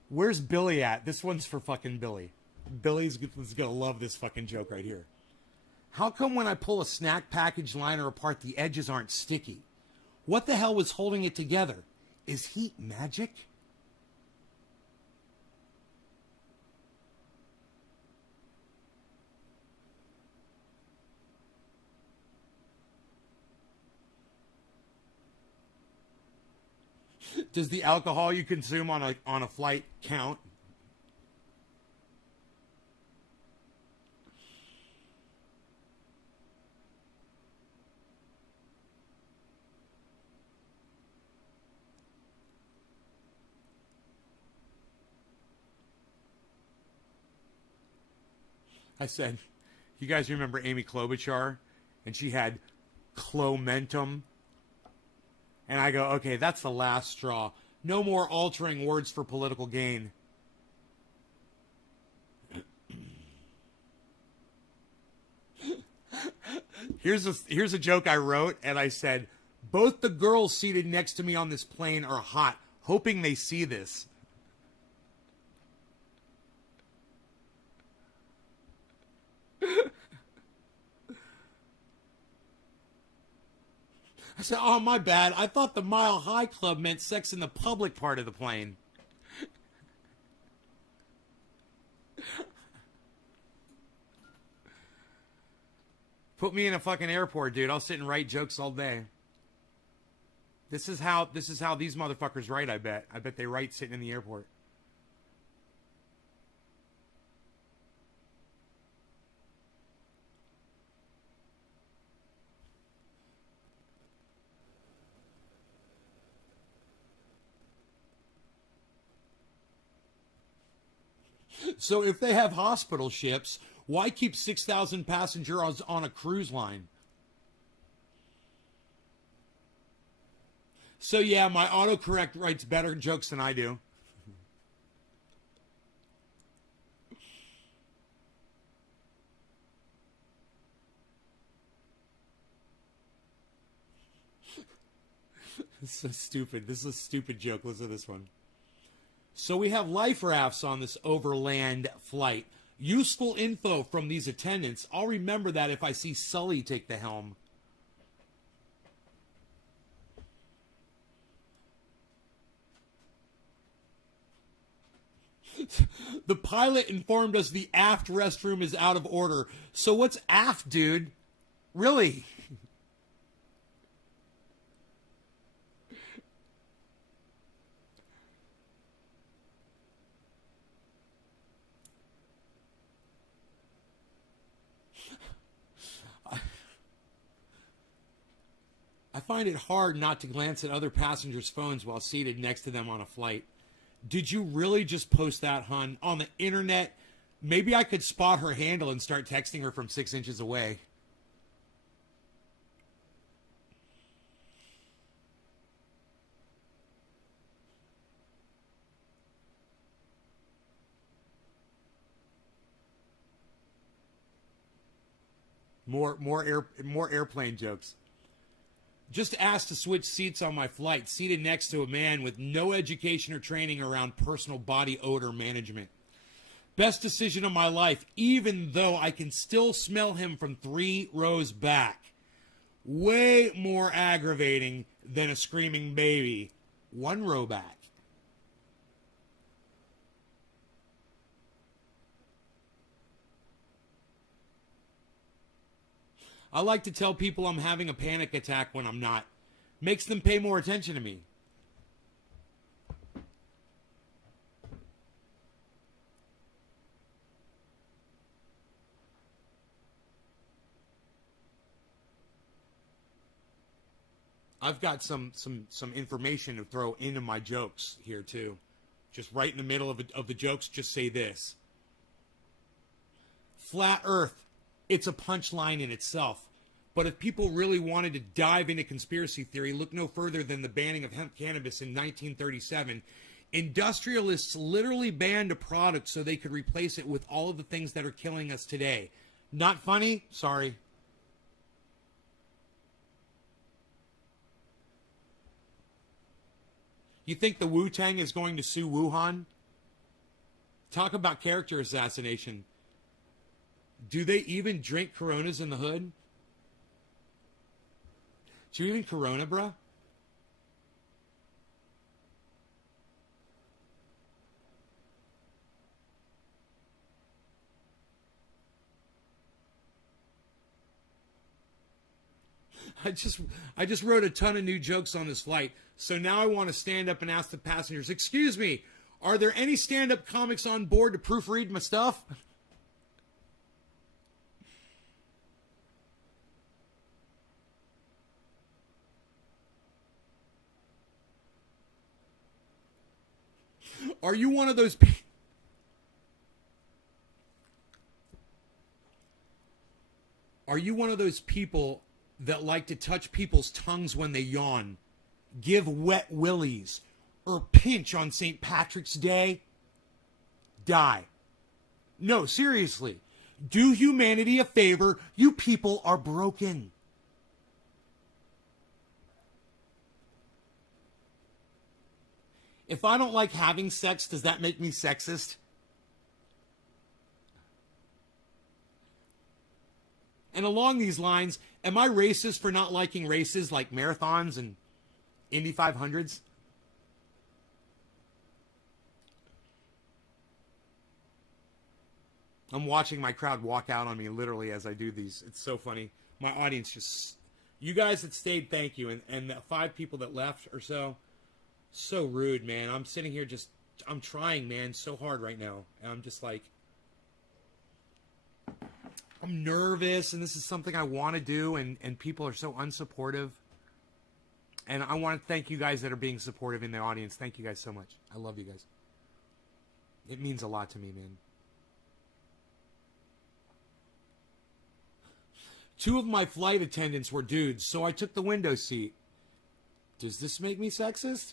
Where's Billy at? This one's for fucking Billy. Billy's gonna love this fucking joke right here. How come when I pull a snack package liner apart, the edges aren't sticky? What the hell was holding it together? Is heat magic? Does the alcohol you consume on a flight count? I said, you guys remember Amy Klobuchar? And she had clomentum. And I go, okay, that's the last straw. No more altering words for political gain. Here's a joke I wrote, and I said, both the girls seated next to me on this plane are hot, hoping they see this. I said, oh, my bad. I thought the Mile High Club meant sex in the public part of the plane. Put me in a fucking airport, dude. I'll sit and write jokes all day. This is how these motherfuckers write, I bet. I bet they write sitting in the airport. So if they have hospital ships, why keep 6,000 passengers on a cruise line? So yeah, my autocorrect writes better jokes than I do. This is so stupid. This is a stupid joke. Listen to this one. So we have life rafts on this overland flight. Useful info from these attendants. I'll remember that if I see Sully take the helm. The pilot informed us the aft restroom is out of order. So what's aft, dude? Really? I find it hard not to glance at other passengers' phones while seated next to them on a flight. Did you really just post that, hun? On the internet? Maybe I could spot her handle and start texting her from 6 inches away. More airplane jokes. Just asked to switch seats on my flight, seated next to a man with no education or training around personal body odor management. Best decision of my life, even though I can still smell him from 3 rows back. Way more aggravating than a screaming baby 1 row back. I like to tell people I'm having a panic attack when I'm not. Makes them pay more attention to me. I've got some information to throw into my jokes here too. Just right in the middle of the jokes, just say this. Flat Earth. It's a punchline in itself. But if people really wanted to dive into conspiracy theory, look no further than the banning of hemp cannabis in 1937. Industrialists literally banned a product so they could replace it with all of the things that are killing us today. Not funny? Sorry. You think the Wu-Tang is going to sue Wuhan? Talk about character assassination. Do they even drink Coronas in the hood? Do you even Corona, bruh? I just wrote a ton of new jokes on this flight, so now I want to stand up and ask the passengers, excuse me, are there any stand-up comics on board to proofread my stuff? Are you one of those people? Are you one of those people that like to touch people's tongues when they yawn, give wet willies, or pinch on St. Patrick's Day? Die. No, seriously. Do humanity a favor. You people are broken. If I don't like having sex, does that make me sexist? And along these lines, am I racist for not liking races like marathons and Indy 500s? I'm watching my crowd walk out on me literally as I do these. It's so funny. My audience just... You guys that stayed, thank you. And the 5 people that left or so... So rude, man. I'm sitting here just... I'm trying, man, so hard right now. And I'm just like... I'm nervous, and this is something I want to do, and people are so unsupportive. And I want to thank you guys that are being supportive in the audience. Thank you guys so much. I love you guys. It means a lot to me, man. 2 of my flight attendants were dudes, so I took the window seat. Does this make me sexist?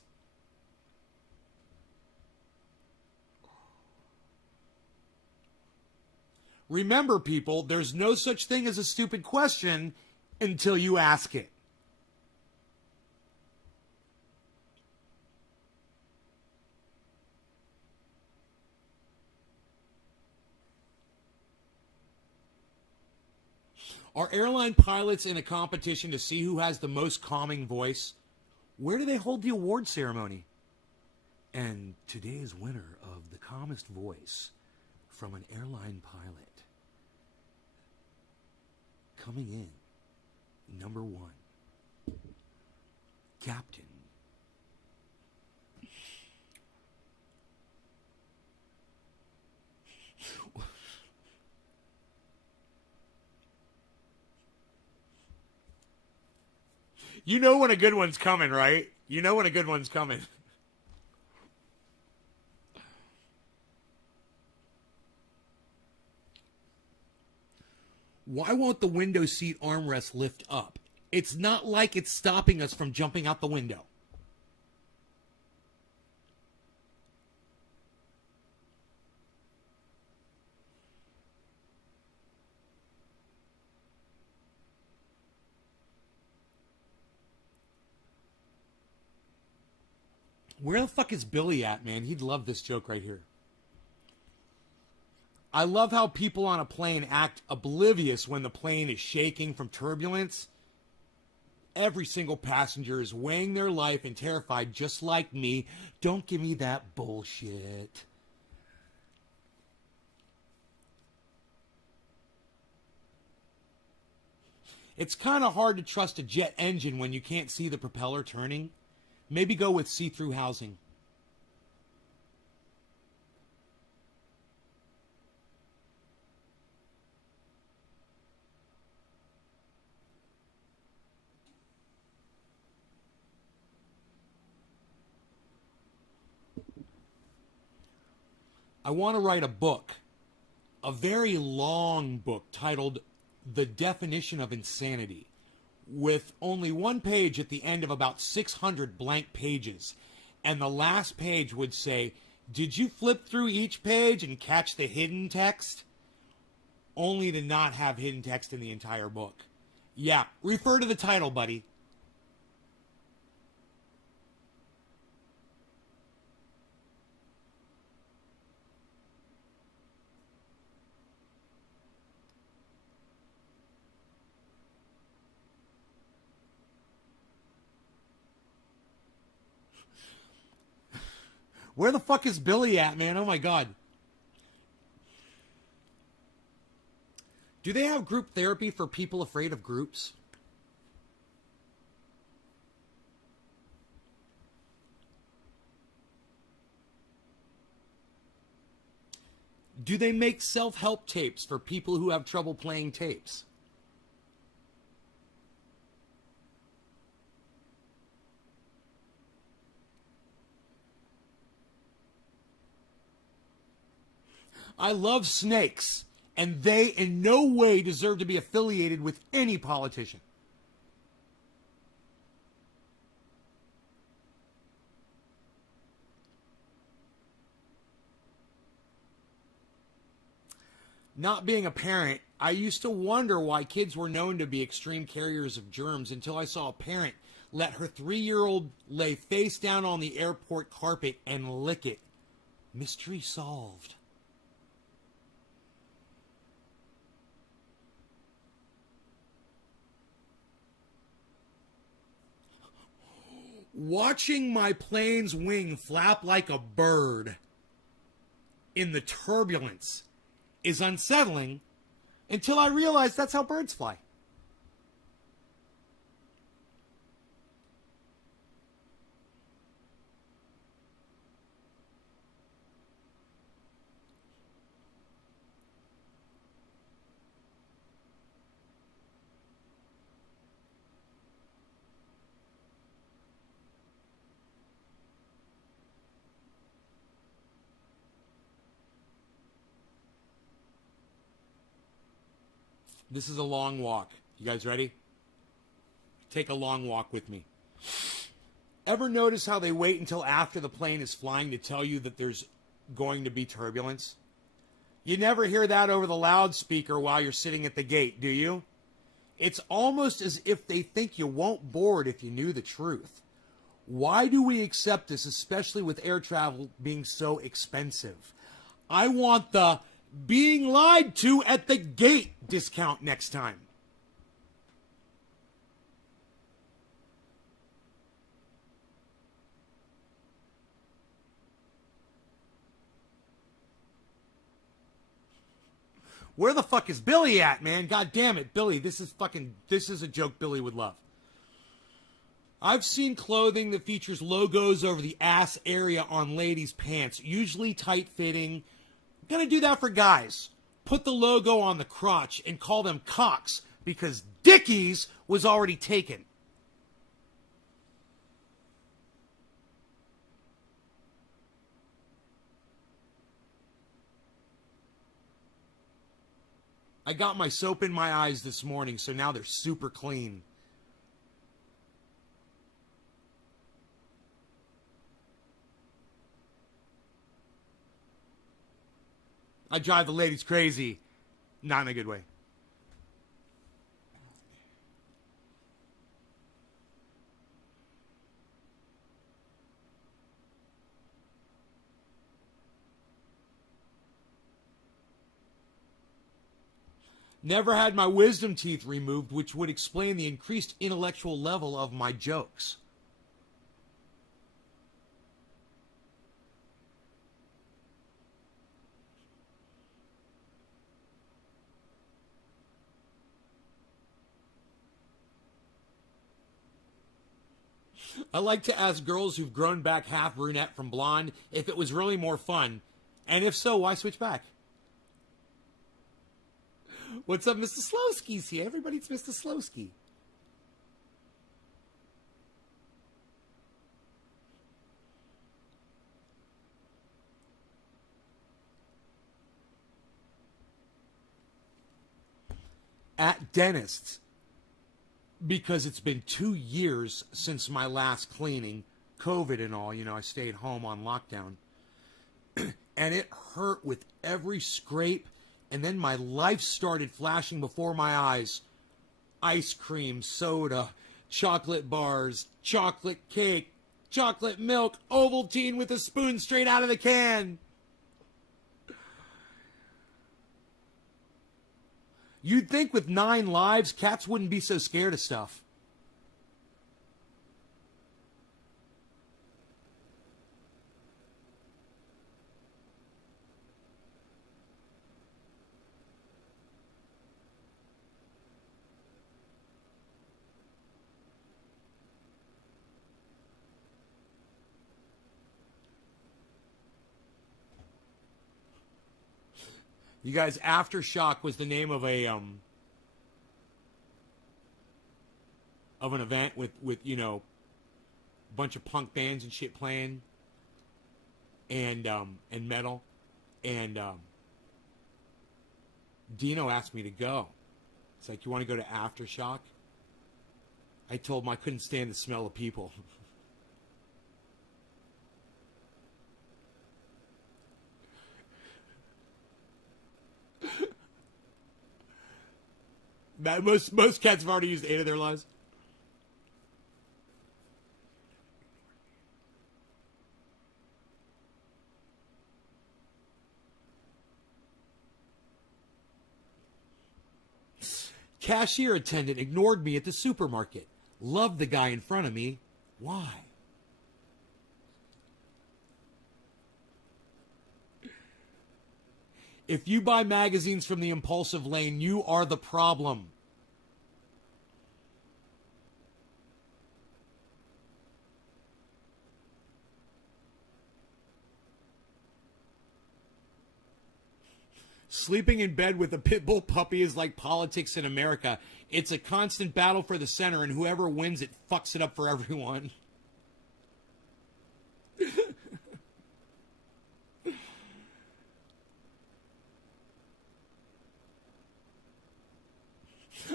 Remember, people, there's no such thing as a stupid question until you ask it. Are airline pilots in a competition to see who has the most calming voice? Where do they hold the award ceremony? And today's winner of the calmest voice from an airline pilot, coming in, number 1, Captain. You know when a good one's coming, right? You know when a good one's coming. Why won't the window seat armrest lift up? It's not like it's stopping us from jumping out the window. Where the fuck is Billy at, man? He'd love this joke right here. I love how people on a plane act oblivious when the plane is shaking from turbulence. Every single passenger is weighing their life and terrified just like me. Don't give me that bullshit. It's kind of hard to trust a jet engine when you can't see the propeller turning. Maybe go with see-through housing. I want to write a book, a very long book titled The Definition of Insanity, with only one page at the end of about 600 blank pages. And the last page would say, did you flip through each page and catch the hidden text? Only to not have hidden text in the entire book. Yeah, refer to the title, buddy. Where the fuck is Billy at, man? Oh my God. Do they have group therapy for people afraid of groups? Do they make self-help tapes for people who have trouble playing tapes? I love snakes, and they in no way deserve to be affiliated with any politician. Not being a parent, I used to wonder why kids were known to be extreme carriers of germs until I saw a parent let her 3-year-old lay face down on the airport carpet and lick it. Mystery solved. Watching my plane's wing flap like a bird in the turbulence is unsettling until I realize that's how birds fly. This is a long walk. You guys ready? Take a long walk with me. Ever notice how they wait until after the plane is flying to tell you that there's going to be turbulence? You never hear that over the loudspeaker while you're sitting at the gate, do you? It's almost as if they think you won't board if you knew the truth. Why do we accept this, especially with air travel being so expensive? I want the being lied to at the gate discount next time. Where the fuck is Billy at, man? God damn it, Billy. This is a joke Billy would love. I've seen clothing that features logos over the ass area on ladies' pants, usually tight-fitting. I'm gonna do that for guys. Put the logo on the crotch and call them cocks because Dickies was already taken. I got my soap in my eyes this morning, so now they're super clean. I drive the ladies crazy. Not in a good way. Never had my wisdom teeth removed, which would explain the increased intellectual level of my jokes. I like to ask girls who've grown back half brunette from blonde if it was really more fun. And if so, why switch back? What's up, Mr. Slowski's here? Everybody's Mr. Slowski. At dentists, because it's been 2 years since my last cleaning, COVID and all, I stayed home on lockdown. And it hurt with every scrape. And then my life started flashing before my eyes. Ice cream, soda, chocolate bars, chocolate cake, chocolate milk, Ovaltine with a spoon straight out of the can. You'd think with 9 lives, cats wouldn't be so scared of stuff. You guys, Aftershock was the name of an event with a bunch of punk bands and shit playing, and metal, and Dino asked me to go. It's like, you want to go to Aftershock? I told him I couldn't stand the smell of people. Most cats have already used 8 of their lives. Cashier attendant ignored me at the supermarket. Loved the guy in front of me. Why? If you buy magazines from the impulsive lane, you are the problem. Sleeping in bed with a pit bull puppy is like politics in America. It's a constant battle for the center, and whoever wins it fucks it up for everyone.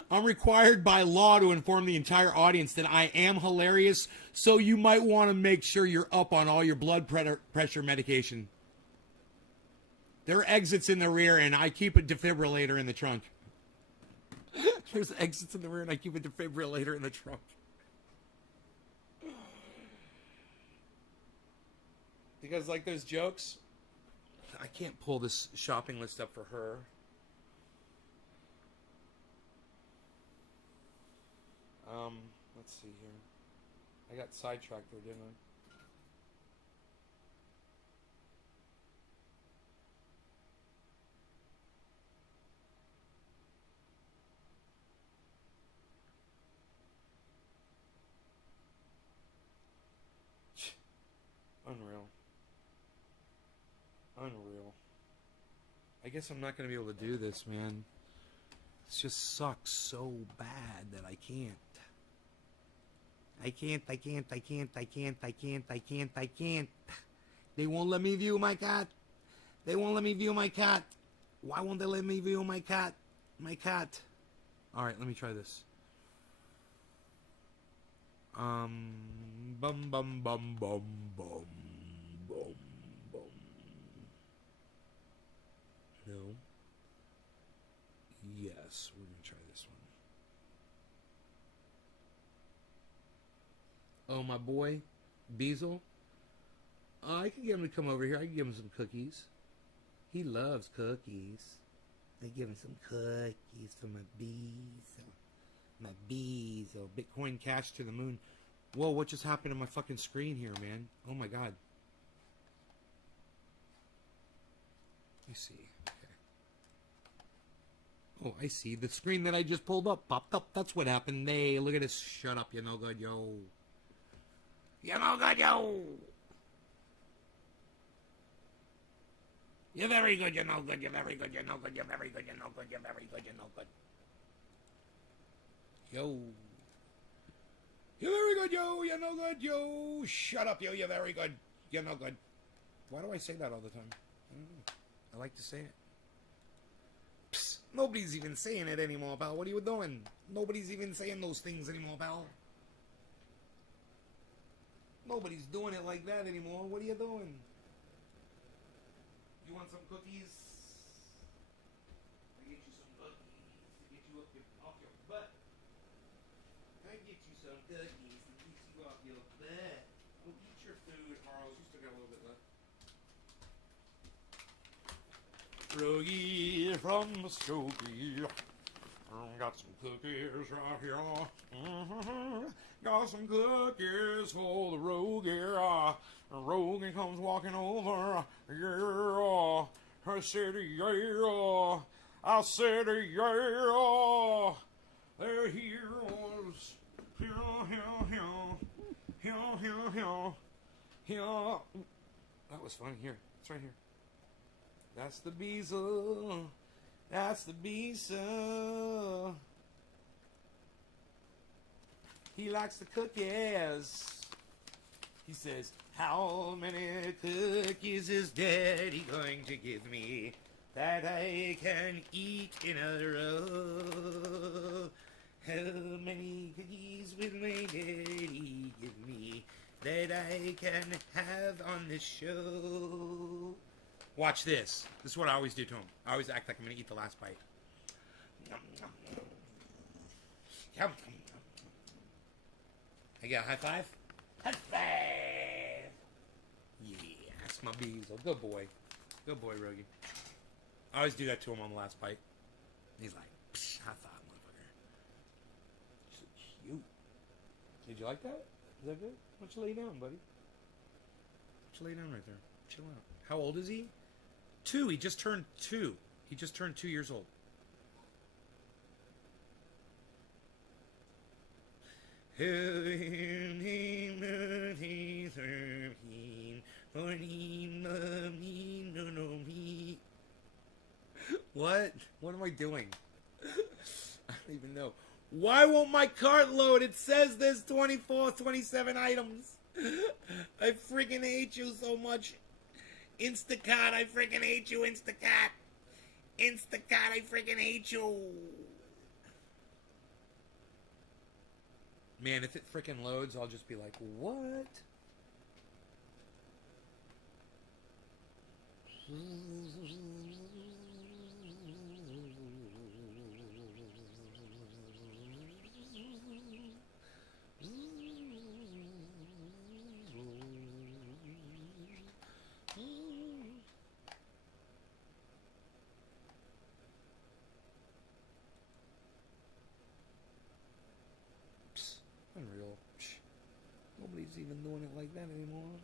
I'm required by law to inform the entire audience that I am hilarious, so you might want to make sure you're up on all your blood pressure medication. There are exits in the rear, and I keep a defibrillator in the trunk. There's exits in the rear, and I keep a defibrillator in the trunk. You guys like those jokes? I can't pull this shopping list up for her. Let's see here. I got sidetracked there, didn't I? Unreal. I guess I'm not going to be able to do this, man. This just sucks so bad that I can't. I can't. They won't let me view my cat. They won't let me view my cat. Why won't they let me view my cat? My cat. Alright, let me try this. Bum bum bum bum bum bum bum. No. Yes, we're gonna try this one. Oh, my boy, Beazle. I can get him to come over here. I can give him some cookies. He loves cookies. I give him some cookies for my bees. My bees. Oh, Bitcoin Cash to the moon. Whoa, what just happened to my fucking screen here, man? Oh my god. Let me see. Okay. Oh, I see. The screen that I just pulled up popped up. That's what happened. Hey, look at this. Shut up, you no good, yo. You no good, yo. You're very good, you're no good, you're very good, you're no good, you're very good, you're no good, you're very good, you're no good. Yo. You're very good, yo, you're no good, yo. Shut up, yo, you're very good, you're no good. Why do I say that all the time? I don't know. I like to say it. Psst, nobody's even saying it anymore, pal. What are you doing? Nobody's even saying those things anymore, pal. Nobody's doing it like that anymore. What are you doing? You want some cookies? I get you some cookies to get you off your butt. I get you some cookies to get you off your butt. Go eat your food, Charles. You still got a little bit left. Rogie from Muskogee. Got some cookies right here. Got some cookies for the Rogie. Rogan comes walking over. Yeah, I said yeah. I said yeah. They're heroes. Here. That was funny. Here, it's right here. That's the Beazle. That's the Beazle. He likes the cookies. He says, how many cookies is Daddy going to give me that I can eat in a row? How many cookies will my daddy give me that I can have on the show? Watch this. This is what I always do to him. I always act like I'm going to eat the last bite. Yum, yum, yum. Yum, yum, yum. I get a high five? High five! Yeah, that's my Beazle. Good boy. Good boy, Rogie. I always do that to him on the last bite. He's like, psh, high five, motherfucker. So cute. Did you like that? Is that good? Why don't you lay down, buddy? Why don't you lay down right there? Chill out. How old is he? 2. He just turned 2. He just turned 2 years old. What? What am I doing? I don't even know. Why won't my cart load? It says there's 24, 27 items. I freaking hate you so much. Instacart, I freaking hate you, Instacart. Instacart, I freaking hate you. Man, if it freaking loads, I'll just be like, what? Unreal. Nobody's even doing it like that anymore.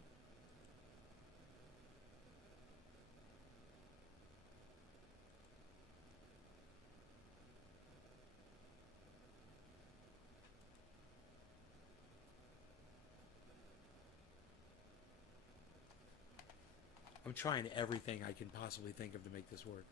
I'm trying everything I can possibly think of to make this work.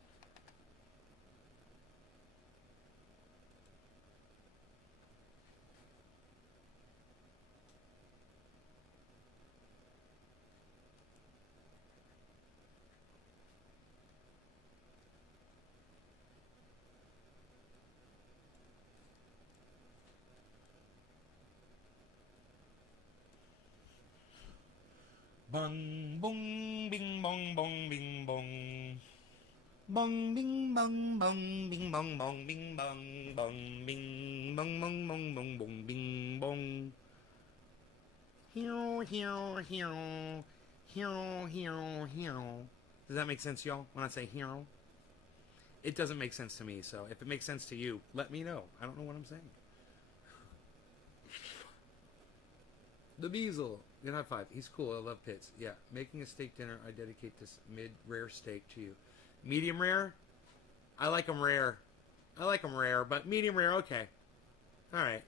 Bung, bung, bing, bong, bong, bing, bong. Bong, bing, bong, bong, bing, bong, bong, bing, bong, bong, bing, bong, bong, bong, bong, bong, bing, bong. Hero, hero, hero, hero, hero, hero. Does that make sense, y'all? When I say hero, it doesn't make sense to me. So if it makes sense to you, let me know. I don't know what I'm saying. The Beazle. Good high five. He's cool. I love pits. Yeah. Making a steak dinner. I dedicate this mid-rare steak to you. Medium rare? I like them rare. I like them rare, but medium rare, okay. Alright.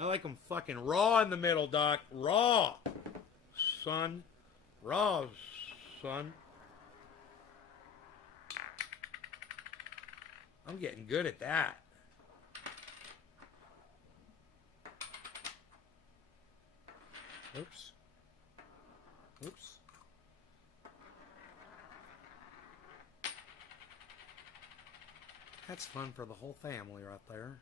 I like them fucking raw in the middle, Doc. Raw. Son. Raw, son. I'm getting good at that. Oops. Oops. That's fun for the whole family right there.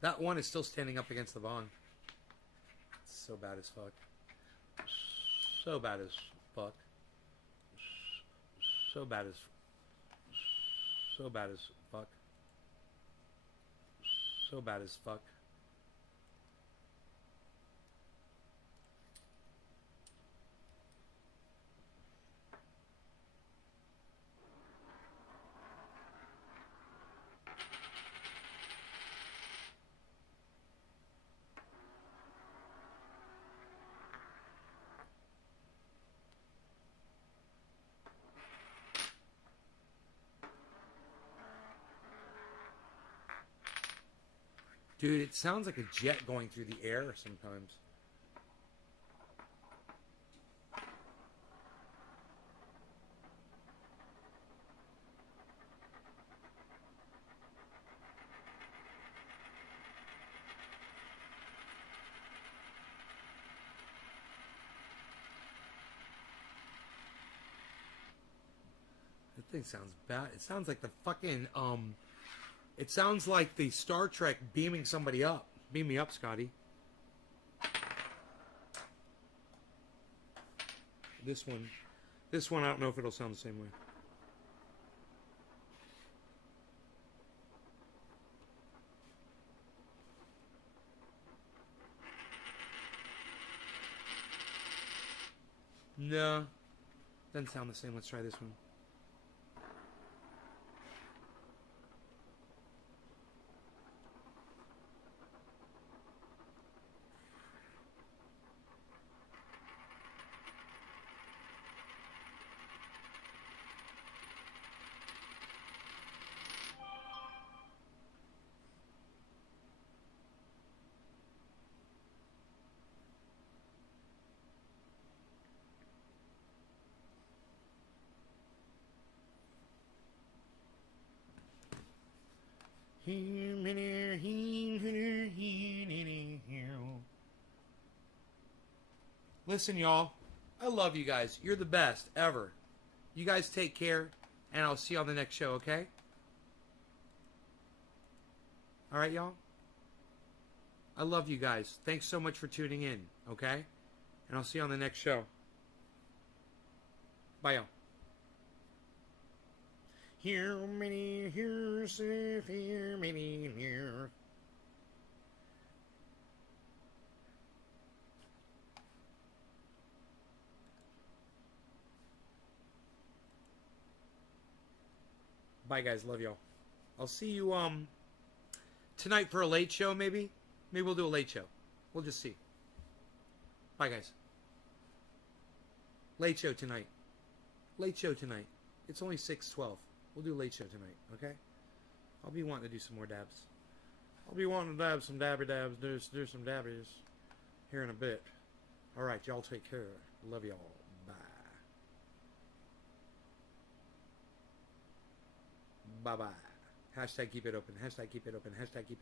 That one is still standing up against the bong. It's so bad as fuck. So bad as fuck. So bad as... So bad as fuck. So bad as fuck. Dude, it sounds like a jet going through the air sometimes. That thing sounds bad. It sounds like the fucking, it sounds like the Star Trek beaming somebody up. Beam me up, Scotty. This one, I don't know if it'll sound the same way. No, doesn't sound the same. Let's try this one. Listen, y'all. I love you guys. You're the best ever. You guys take care, and I'll see you on the next show, okay? All right, y'all? I love you guys. Thanks so much for tuning in, okay? And I'll see you on the next show. Bye, y'all. Hear many, hear, hear many, hear. Bye, guys. Love y'all. I'll see you tonight for a late show, maybe. Maybe we'll do a late show. We'll just see. Bye, guys. Late show tonight. Late show tonight. It's only 6:12. We'll do a late show tonight, okay? I'll be wanting to do some more dabs. I'll be wanting to dab some dabby dabs, do some dabbies here in a bit. All right, y'all take care. Love y'all. Bye. Bye-bye. Hashtag keep it open. Hashtag keep it open. Hashtag keep it